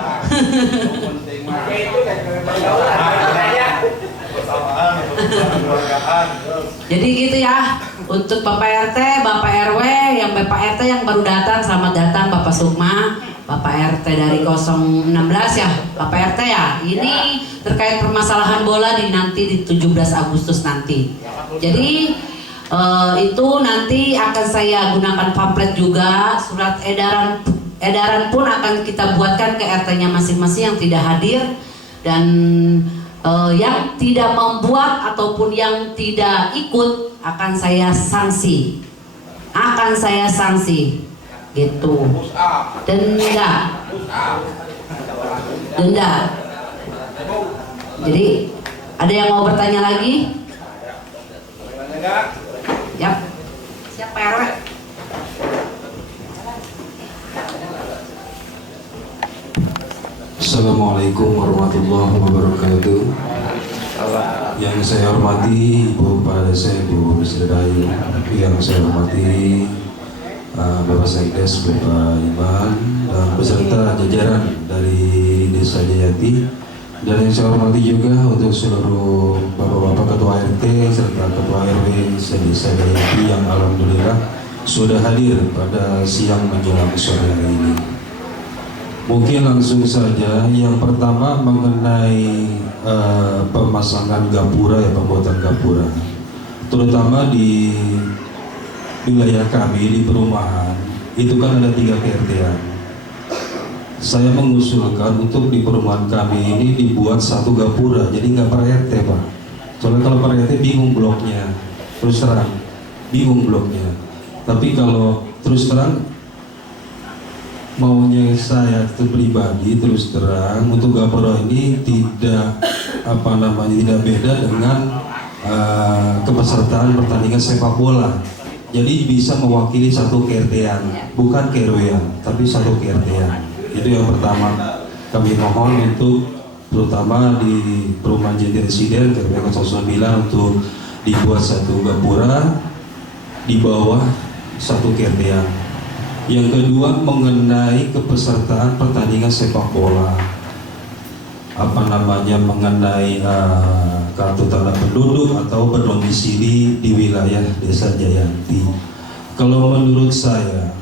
Jadi gitu ya. Untuk Bapak RT, Bapak RW, yang Bapak RT yang baru datang, selamat datang Bapak Sukma, Bapak RT dari 016 ya, Bapak RT ya. Ini terkait permasalahan bola nanti di 17 Agustus nanti. Jadi itu nanti akan saya gunakan pamflet juga, surat edaran pun akan kita buatkan ke RT-nya masing-masing yang tidak hadir, dan yang tidak membuat ataupun yang tidak ikut akan saya sanksi gitu, denda. Jadi ada yang mau bertanya lagi? Yap. Siapa RW? Assalamualaikum warahmatullahi wabarakatuh. Yang saya hormati Ibu Kepala Desa, Ibu Sridayu, yang saya hormati Bapak Sekdes, Bapak Iman, dan beserta jajaran dari Desa Jayati, dan yang saya hormati juga untuk seluruh Bapak-Bapak Ketua RT serta Ketua RW Desa Jayati yang alhamdulillah sudah hadir pada siang menjelang sore hari ini. Mungkin langsung saja, yang pertama mengenai pemasangan gapura ya, pembuatan gapura, terutama di wilayah kami di perumahan itu kan ada 3 KRT-an. Saya mengusulkan untuk di perumahan kami ini dibuat 1 gapura, jadi nggak per RT Pak. Soalnya kalau per RT bingung bloknya, terus terang bingung bloknya. Tapi kalau terus terang maunya saya pribadi terus terang untuk gapura ini tidak tidak beda dengan kepesertaan pertandingan sepak bola. Jadi bisa mewakili satu KRT-an, bukan KRW-an, tapi satu KRT-an. Itu yang pertama. Kami mohon untuk terutama di perumahan Jati Residen KRW 09 untuk dibuat satu gapura di bawah satu KRT-an. Yang kedua mengenai kepesertaan pertandingan sepak bola, mengenai kartu tanda penduduk atau berdomisili di wilayah Desa Jayanti. Kalau menurut saya,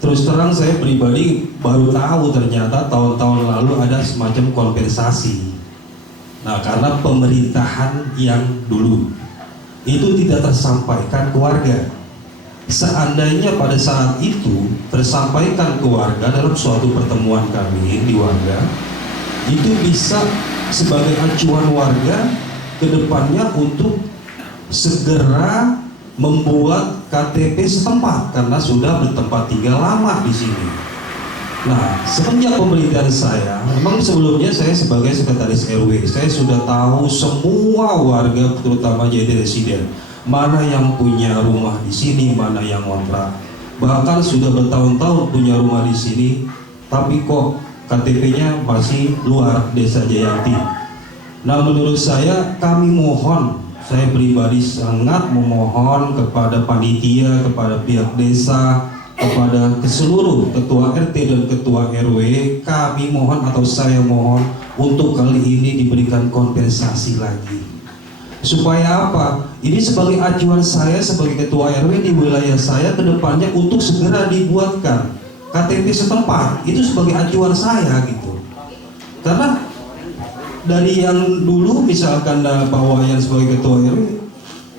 terus terang saya pribadi baru tahu ternyata tahun-tahun lalu ada semacam kompensasi. Nah, karena pemerintahan yang dulu itu tidak tersampaikan ke warga. Seandainya pada saat itu tersampaikan ke warga dalam suatu pertemuan kami di warga, itu bisa sebagai acuan warga ke depannya untuk segera membuat KTP setempat karena sudah bertempat tinggal lama di sini. Nah, semenjak pemerintahan saya, memang sebelumnya saya sebagai sekretaris RW, saya sudah tahu semua warga, terutama jadi residen, mana yang punya rumah di sini, mana yang kontrak. Bahkan sudah bertahun-tahun punya rumah di sini, tapi kok KTP-nya masih luar Desa Jayanti. Nah, menurut saya, kami mohon, saya pribadi sangat memohon kepada panitia, kepada pihak desa, kepada seluruh ketua RT dan ketua RW, kami mohon atau saya mohon untuk kali ini diberikan kompensasi lagi. Supaya apa? Ini sebagai acuan saya sebagai ketua RW di wilayah saya ke depannya untuk segera dibuatkan KTP setempat. Itu sebagai acuan saya gitu. Karena dari yang dulu misalkan Pak Wayan sebagai ketua RW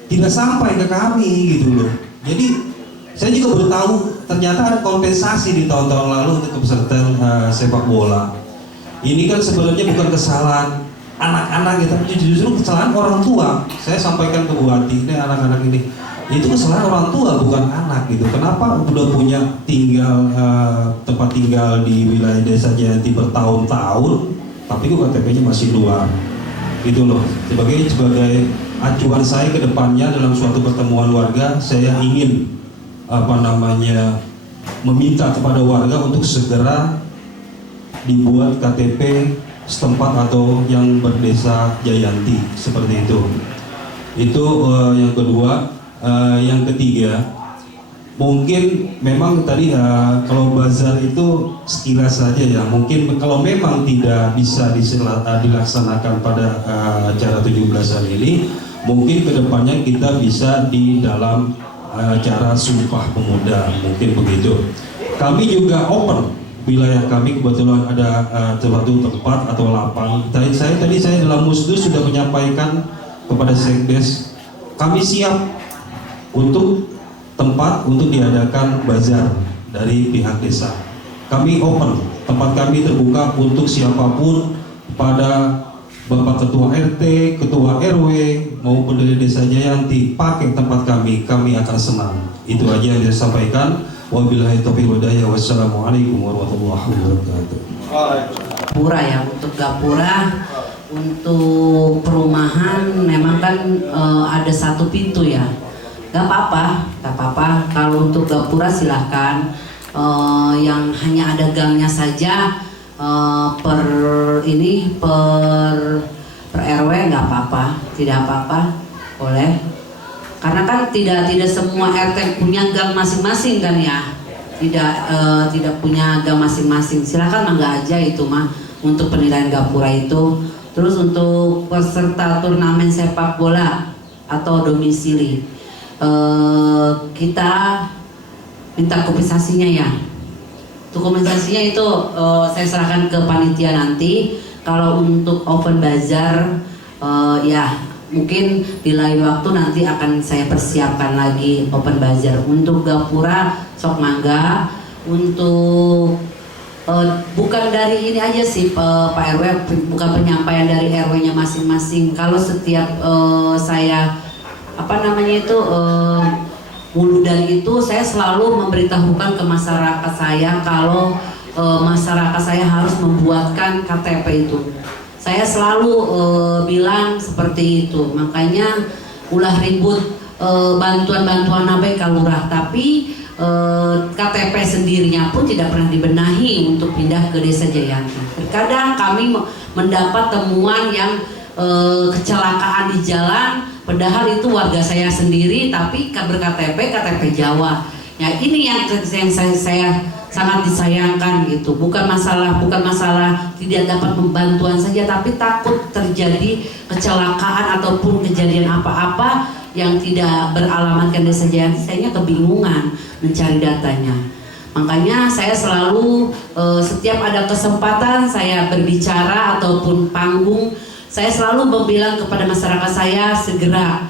tidak sampai ke kami gitu loh. Jadi saya juga baru tahu ternyata ada kompensasi di tahun-tahun lalu untuk kepesertaan sepak bola. Ini kan sebenarnya bukan kesalahan anak-anak gitu, tapi justru kesalahan orang tua. Saya sampaikan ke Bu Ati, ini anak-anak ini, itu kesalahan orang tua bukan anak gitu. Kenapa udah punya tempat tinggal di wilayah Desa Jayanti bertahun-tahun, tapi kok KTP-nya masih luar, gitu loh. Sebagai acuan saya ke depannya dalam suatu pertemuan warga, saya ingin meminta kepada warga untuk segera dibuat KTP setempat atau yang berdesa Jayanti seperti itu. Itu yang kedua. Yang ketiga, mungkin memang tadi kalau bazar itu sekilas saja ya. Mungkin kalau memang tidak bisa dilaksanakan pada acara 17-an ini, mungkin kedepannya kita bisa di dalam acara Sumpah Pemuda, mungkin begitu. Kami juga open wilayah kami, kebetulan ada suatu tempat atau lapang. Tadi saya dalam musdus sudah menyampaikan kepada Sekdes, kami siap untuk tempat untuk diadakan bazar dari pihak desa. Kami open, tempat kami terbuka untuk siapapun, pada Bapak Ketua RT, Ketua RW, maupun dari Desa Jayanti, pakai tempat kami akan senang. Itu aja yang saya sampaikan. Wabillahi taufiq wal hidayah. Wassalamualaikum warahmatullahi wabarakatuh. Gapura ya, untuk gapura, untuk perumahan memang kan ada satu pintu ya. Gak apa-apa. Kalau untuk gapura silahkan, yang hanya ada gangnya saja. Per RW nggak apa-apa, tidak apa-apa, boleh. Karena kan tidak semua RT punya gang masing-masing kan ya, tidak punya gang masing-masing. Silakan mangga aja itu mah untuk penilaian gapura itu. Terus untuk peserta turnamen sepak bola atau domisili, kita minta kompensasinya ya. Untuk kompensasinya itu saya serahkan ke panitia nanti. Kalau untuk open bazar ya mungkin di lain waktu nanti akan saya persiapkan lagi open bazar. Untuk gapura sok mangga. Untuk bukan dari ini aja sih Pak RW, bukan penyampaian dari RW-nya masing-masing. Kalau setiap saya mulu dari itu, saya selalu memberitahukan ke masyarakat saya kalau masyarakat saya harus membuatkan KTP itu. saya selalu bilang seperti itu. Makanya ulah ribut bantuan-bantuan apa ke lurah, tapi KTP sendirinya pun tidak pernah dibenahi untuk pindah ke Desa Jayanti. Terkadang kami mendapat temuan yang kecelakaan di jalan, padahal itu warga saya sendiri, tapi KTP Jawa. Ya ini yang saya sangat disayangkan gitu. Bukan masalah tidak dapat membantuan saja, tapi takut terjadi kecelakaan ataupun kejadian apa-apa yang tidak beralamatkan Desa Jayanti. Saya kebingungan mencari datanya. Makanya saya selalu setiap ada kesempatan saya berbicara ataupun panggung, saya selalu bilang kepada masyarakat saya segera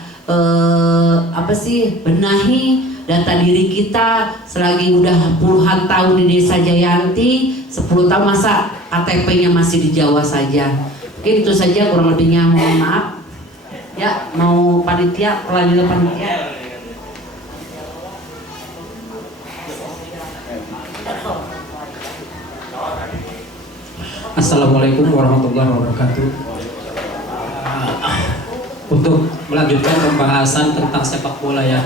benahi data diri kita. Selagi udah puluhan tahun di Desa Jayanti, 10 tahun masa KTP-nya masih di Jawa saja. Mungkin itu saja kurang lebihnya, mohon maaf. Ya, mau panitia, pelanjutkan panitia. Assalamualaikum warahmatullahi wabarakatuh. Untuk melanjutkan pembahasan tentang sepak bola ya,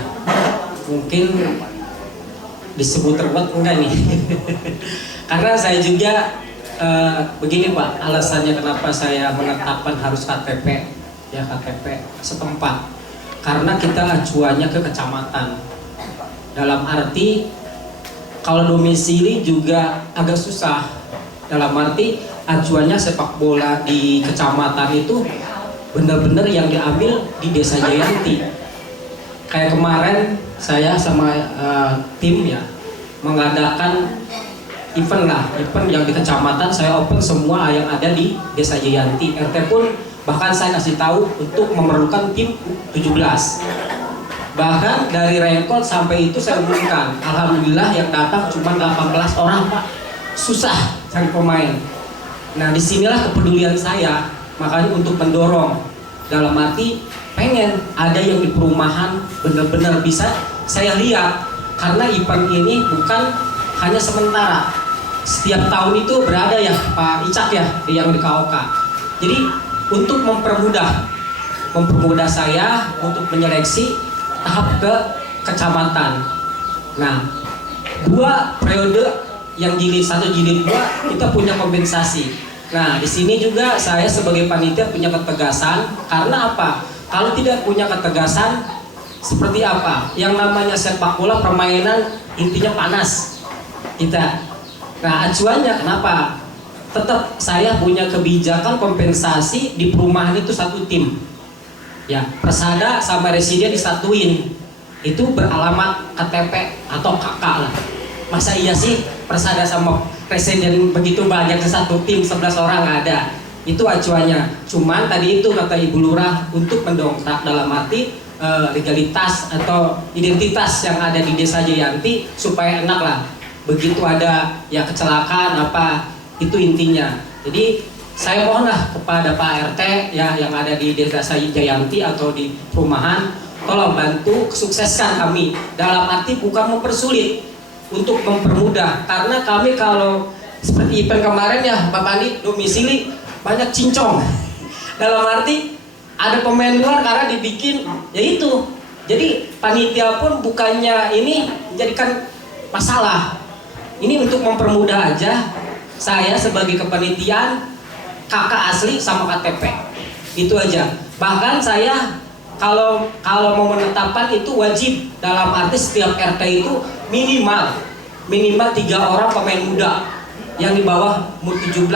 mungkin disebut terbuat enggak nih? Karena saya juga begini Pak, alasannya kenapa saya menetapkan harus KTP setempat, karena kita acuannya ke kecamatan. Dalam arti kalau domisili juga agak susah, dalam arti acuannya sepak bola di kecamatan itu benar-benar yang diambil di Desa Jayanti. Kayak kemarin saya sama tim ya mengadakan event yang di kecamatan, saya open semua yang ada di Desa Jayanti. RT pun bahkan saya kasih tahu untuk memerlukan tim 17. Bahkan dari renkol sampai itu saya umumkan, alhamdulillah yang datang cuma 18 orang Pak. Susah cari pemain. Nah disinilah kepedulian saya, makanya untuk mendorong, dalam arti pengen ada yang di perumahan benar-benar bisa saya lihat, karena event ini bukan hanya sementara, setiap tahun itu berada ya Pak Icak ya yang di KOK. Jadi untuk mempermudah saya untuk menyeleksi tahap ke kecamatan. Nah 2 periode yang jilid 1 jilid 2 kita punya kompensasi. Nah di sini juga saya sebagai panitia punya ketegasan, karena apa? Kalau tidak punya ketegasan seperti apa? Yang namanya sepak bola permainan intinya panas kita. Nah acuannya kenapa? Tetap saya punya kebijakan kompensasi di perumahan itu 1 tim. Ya Persada sama Residen disatuin, itu beralamat KTP atau KK lah. Masa iya sih Persada sama Residen begitu banyak di 1 tim 11 orang ada? Itu acuannya. Cuman tadi itu kata Ibu Lurah untuk mendongkrak dalam arti legalitas atau identitas yang ada di Desa Jayanti supaya enak lah. Begitu ada ya kecelakaan apa, itu intinya. Jadi saya mohonlah kepada Pak RT ya yang ada di Desa Jayanti atau di perumahan, tolong bantu sukseskan kami. Dalam arti bukan mempersulit, untuk mempermudah. Karena kami kalau seperti event kemarin ya Pak Pandi domisili banyak cincong. Dalam arti ada pemain luar karena dibikin ya itu. Jadi panitia pun bukannya ini menjadikan masalah. Ini untuk mempermudah aja. Saya sebagai kepanitiaan kakak asli sama KTP itu aja. Bahkan saya kalau mau menetapkan itu wajib, dalam arti setiap RT itu minimal 3 orang pemain muda yang di bawah umur 17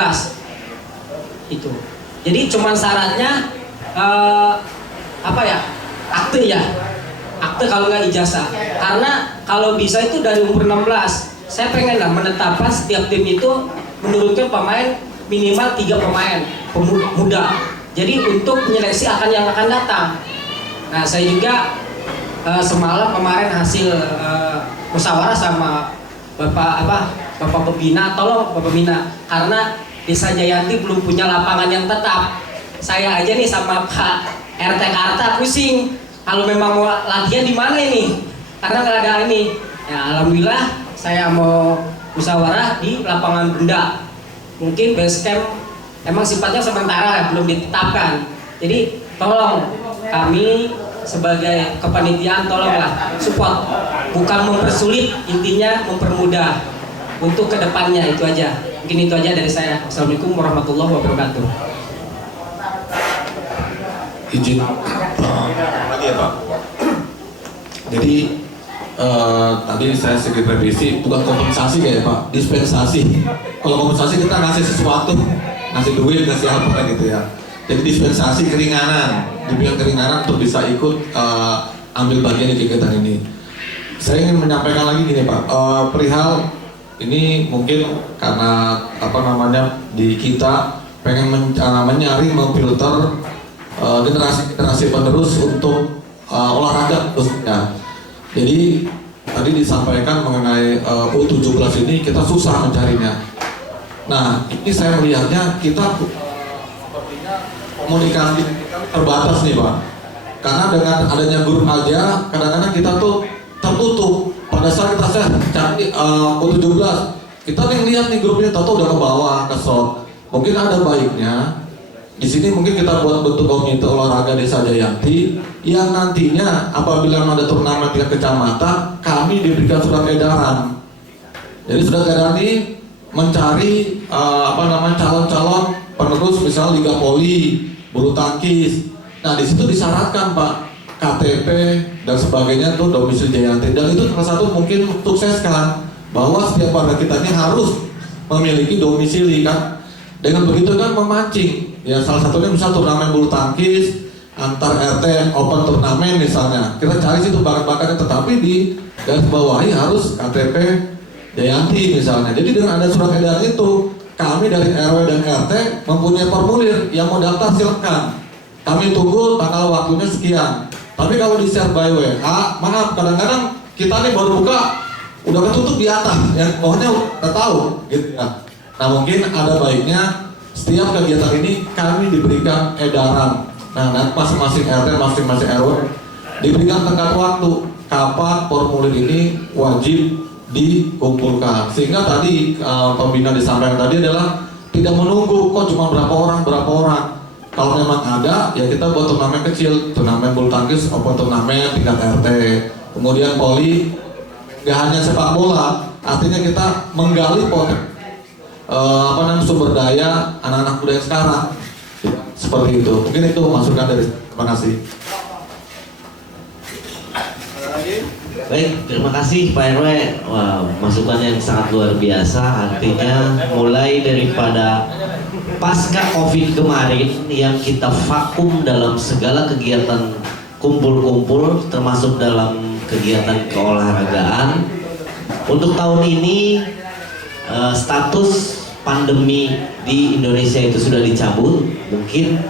itu. Jadi cuman syaratnya akte kalau nggak ijazah. Karena kalau bisa itu dari umur 16. Saya pengen lah menetapkan setiap tim itu menurunkan pemain minimal 3 pemain muda. Jadi untuk menyeleksi yang akan datang. Nah saya juga semalam kemarin hasil musyawarah sama Bapak Pembina, tolong Bapak Pembina, karena Desa Jayanti belum punya lapangan yang tetap. Saya aja nih sama Pak RT Karta pusing kalau memang mau latihan di mana ini, karena nggak ada ini. Ya alhamdulillah saya mau musyawarah di lapangan benda. Mungkin base camp emang sifatnya sementara, belum ditetapkan. Jadi tolong kami sebagai kepanitiaan tolonglah support, bukan mempersulit, intinya mempermudah untuk kedepannya. Itu aja, mungkin itu aja dari saya. Assalamualaikum warahmatullahi wabarakatuh. Izin lagi ya Pak. Jadi tadi saya sedikit revisi, bukan kompensasi kayak Pak, dispensasi. Kalau kompensasi kita ngasih sesuatu, ngasih duit, ngasih apa gitu ya. Jadi dispensasi keringanan, diberikan keringanan untuk bisa ikut ambil bagian di kegiatan ini. Saya ingin menyampaikan lagi gini Pak, perihal ini mungkin karena apa namanya di kita pengen menyaring, memfilter generasi penerus untuk olahraga khususnya. Jadi tadi disampaikan mengenai U17 ini kita susah mencarinya. Nah ini saya melihatnya kita komunikasi terbatas nih Pak, karena dengan adanya grup aja kadang-kadang kita tuh tertutup. Pada saat kita cari U17, kita nih lihat nih grupnya tahu udah ke bawah, ke short. Mungkin ada baiknya di sini mungkin kita buat bentuk komite olahraga Desa Jayanti yang nantinya apabila ada turnamen tingkat kecamatan, kami diberikan surat edaran. Jadi surat edaran ini mencari calon-calon penerus misalnya Liga Poli, bulu tangkis. Nah di situ disyaratkan Pak KTP dan sebagainya tuh domisili Jayanti, dan itu salah satu mungkin sukseskan bahwa setiap warga kita ini harus memiliki domisili kan. Dengan begitu kan memancing ya, salah satunya misal turnamen bulu tangkis antar RT open turnamen misalnya, kita cari situ bakat-bakatnya, tetapi di garis bawahi harus KTP Jayanti misalnya. Jadi dengan ada surat edaran itu, kami dari RW dan RT mempunyai formulir yang mau daftar silakan. Kami tunggu tanggal waktunya sekian. Tapi kalau di share by WA, maaf kadang-kadang kita nih baru buka udah ketutup di atas, yang bawahnya udah tahu gitu ya. Nah mungkin ada baiknya setiap kegiatan ini kami diberikan edaran. Nah masing-masing RT, masing-masing RW diberikan tenggat waktu kapan formulir ini wajib dikumpulkan. Sehingga tadi pembina disampaikan tadi adalah tidak menunggu kok cuma berapa orang. Kalau memang ada ya kita buat turnamen kecil, turnamen bulu tangkis, open turnamen tingkat RT. Kemudian poli, gak hanya sepak bola, artinya kita menggali sumber daya anak-anak muda yang sekarang seperti itu. Mungkin itu masukan dari. Terima kasih. Baik, terima kasih Pak RW. Wah, masukan yang sangat luar biasa. Artinya mulai daripada pasca Covid kemarin yang kita vakum dalam segala kegiatan kumpul-kumpul, termasuk dalam kegiatan keolahragaan. Untuk tahun ini status pandemi di Indonesia itu sudah dicabut. Mungkin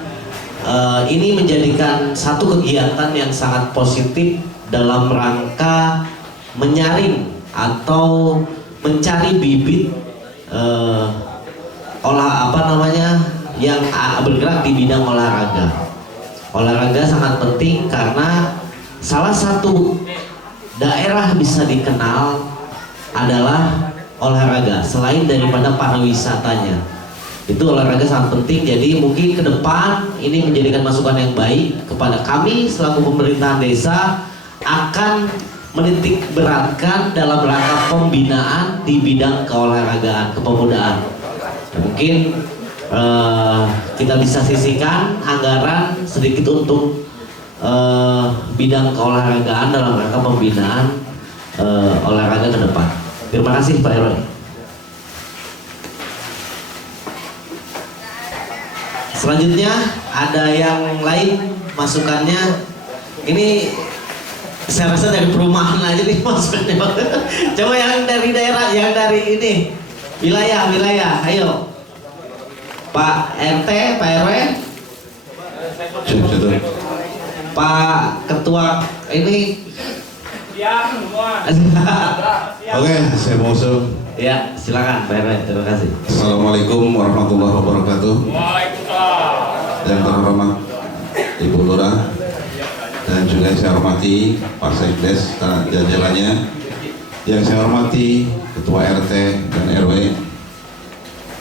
ini menjadikan satu kegiatan yang sangat positif dalam rangka menyaring atau mencari bibit yang bergerak di bidang olahraga. Olahraga sangat penting karena salah satu daerah bisa dikenal adalah olahraga selain daripada pariwisatanya. Itu olahraga sangat penting. Jadi mungkin ke depan ini menjadikan masukan yang baik kepada kami selaku pemerintahan desa akan menitik beratkan dalam rangka pembinaan di bidang keolahragaan, kepemudaan. Mungkin kita bisa sisihkan anggaran sedikit untuk bidang keolahragaan dalam rangka pembinaan olahraga ke depan. Terima kasih Pak RW. Selanjutnya ada yang lain masukannya. Ini saya rasa dari perumahan aja nih masukannya. Coba yang dari daerah, yang dari ini wilayah, ayo Pak RT, Pak RW, Pak Ketua ini. Oke, saya mau usul. Ya, silakan Pak RW, terima kasih. Assalamualaikum warahmatullahi wabarakatuh. Waalaikumsalam. Yang terhormat Ibu Lurah dan juga yang saya hormati Pak Sekdes jajarannya, yang saya hormati Ketua RT dan RW,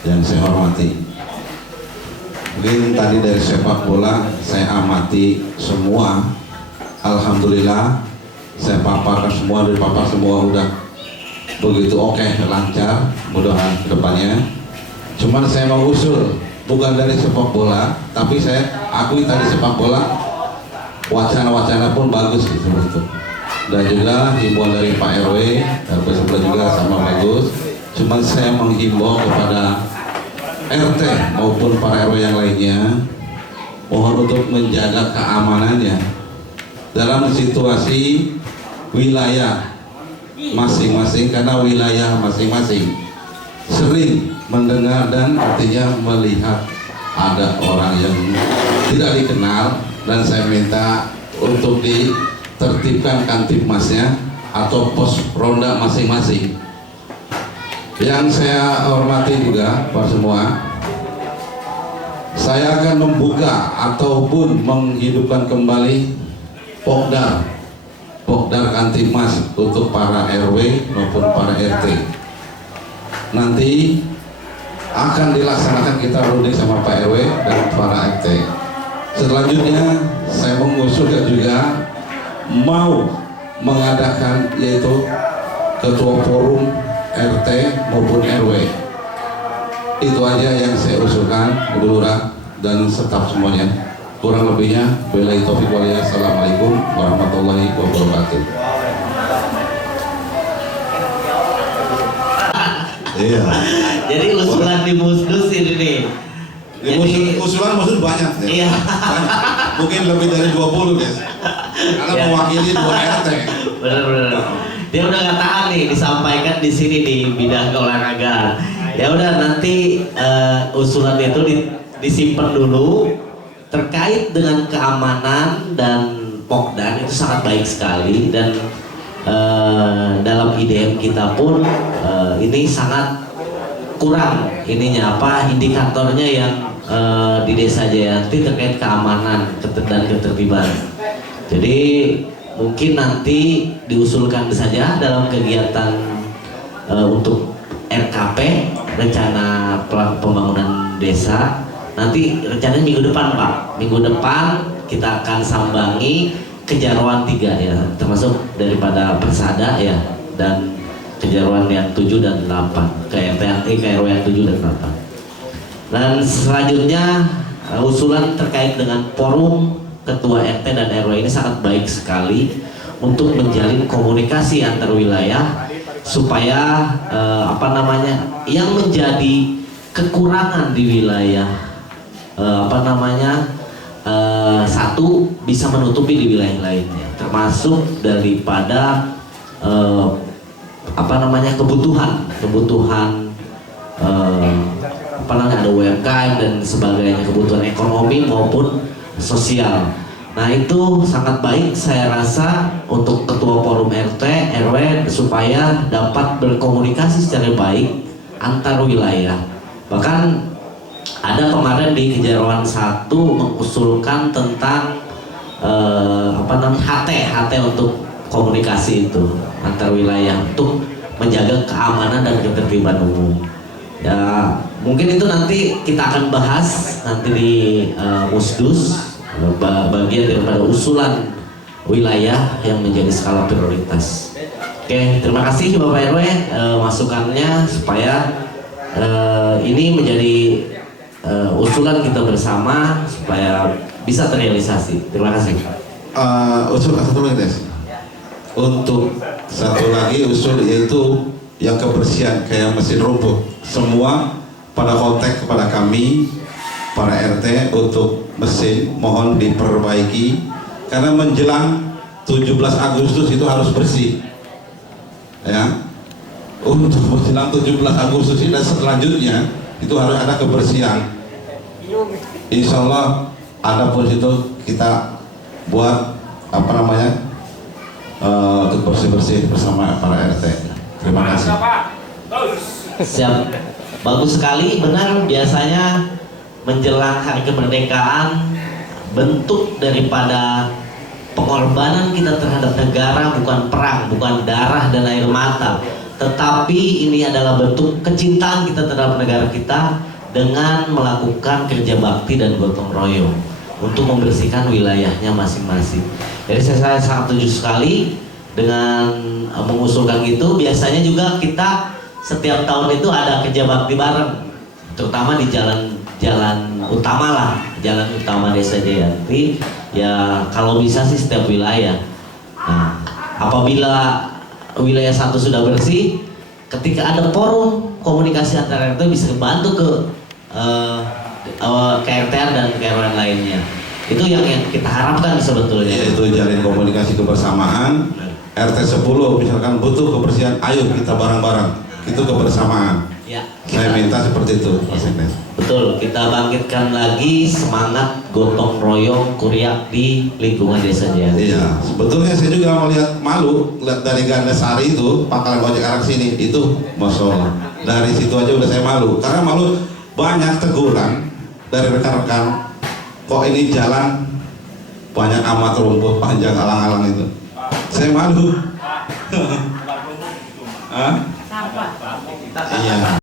yang saya hormati Mungkin tadi dari sepak bola saya amati semua, alhamdulillah saya paparkan semua, dari papar semua udah begitu oke, lancar, mudah-mudahan kedepannya. Cuman saya mau usul, bukan dari sepak bola, tapi saya akui tadi sepak bola wacana-wacana pun bagus gitu. Dan juga himbauan dari Pak RW dan peserta juga sama bagus. Cuman saya menghimbau kepada RT maupun para RW yang lainnya, mohon untuk menjaga keamanannya dalam situasi wilayah masing-masing, karena wilayah masing-masing sering mendengar dan artinya melihat ada orang yang tidak dikenal, dan saya minta untuk ditertibkan kantipmasnya atau pos ronda masing-masing. Yang saya hormati juga Pak semua, saya akan membuka ataupun menghidupkan kembali Pokdar Kantipmas untuk para RW maupun para RT. Nanti akan dilaksanakan kita runding sama Pak RW dan para RT. Selanjutnya saya mengusulkan juga mau mengadakan yaitu ketua forum RT maupun RW. Itu aja yang saya usulkan, Bu Lurah dan staf semuanya. Kurang lebihnya, billahi taufiq wal hidayah. Assalamualaikum warahmatullahi wabarakatuh. Iya. Jadi usulan di Musdus ini nih. Usulan banyak ya. Iya. Banyak. Mungkin lebih dari 20 deh. Karena Ya. mewakili 2 RT. Benar. Dia udah nggak tahan nih disampaikan di sini di bidang olahraga. Ya udah, nanti usulan itu disimpan dulu. Terkait dengan keamanan dan Pokdan itu sangat baik sekali, dan dalam IDM kita pun ini sangat kurang indikatornya yang di Desa Jayanti terkait keamanan dan ketertiban. Jadi mungkin nanti diusulkan saja dalam kegiatan untuk RKP, rencana pembangunan desa. Nanti rencananya minggu depan Pak, minggu depan kita akan sambangi Kejarwan 3 ya, termasuk daripada Persada ya, dan Kejarwan yang 7 dan 8, KRW yang 7 dan 8. Dan selanjutnya usulan terkait dengan forum ketua RT dan RW ini sangat baik sekali untuk menjalin komunikasi antar wilayah supaya yang menjadi kekurangan di wilayah satu bisa menutupi di wilayah lainnya, termasuk daripada kebutuhan ada UMKM dan sebagainya, kebutuhan ekonomi maupun sosial. Nah itu sangat baik saya rasa untuk ketua forum RT RW supaya dapat berkomunikasi secara baik antar wilayah. Bahkan ada kemarin di Kejarwan 1 mengusulkan tentang HT untuk komunikasi itu antar wilayah untuk menjaga keamanan dan ketertiban umum. Ya mungkin itu nanti kita akan bahas nanti di Musdus, bagian daripada usulan wilayah yang menjadi skala prioritas. Oke, terima kasih Bapak RW masukannya supaya ini menjadi usulan kita bersama supaya bisa terrealisasi. Terima kasih. Usul satu lagi Des. Untuk satu lagi usul yaitu yang kebersihan kayak mesin rumput. Semua pada kontak kepada kami para RT untuk mesin mohon diperbaiki karena menjelang 17 Agustus itu harus bersih. Ya. Untuk menjelang 17 Agustus ini dan selanjutnya itu harus ada kebersihan. Insya Allah ada pun itu kita buat untuk bersih-bersih bersama para RT. Terima kasih. Siap, bagus sekali. Benar, biasanya menjelang hari kemerdekaan bentuk daripada pengorbanan kita terhadap negara bukan perang, bukan darah dan air mata, tetapi ini adalah bentuk kecintaan kita terhadap negara kita dengan melakukan kerja bakti dan gotong royong untuk membersihkan wilayahnya masing-masing. Jadi saya sangat setuju sekali dengan mengusulkan gitu. Biasanya juga kita setiap tahun itu ada kerja bakti bareng, terutama di jalan utama lah, jalan utama Desa Jayanti. Ya kalau bisa sih setiap wilayah. Nah, apabila wilayah satu sudah bersih, ketika ada forum komunikasi antara RT bisa bantu ke KRT-an dan KRW lainnya. Itu yang kita harapkan sebetulnya. Yaitu jalin komunikasi kebersamaan. RT 10 misalkan butuh kebersihan, ayo kita bareng-bareng. Itu kebersamaan. Ya, Saya minta seperti itu, Pak Sekdes. Betul, kita bangkitkan lagi semangat gotong royong kuriak di lingkungan Desa Jayanti. Iya, sebetulnya saya juga melihat malu lihat dari Gandasari itu pangkalan ojek arah sini itu, masya Allah. Dari situ aja udah saya malu, karena malu banyak teguran dari rekan-rekan. Kok ini jalan banyak amat rumput panjang alang-alang itu. Saya malu. Hah? Iya.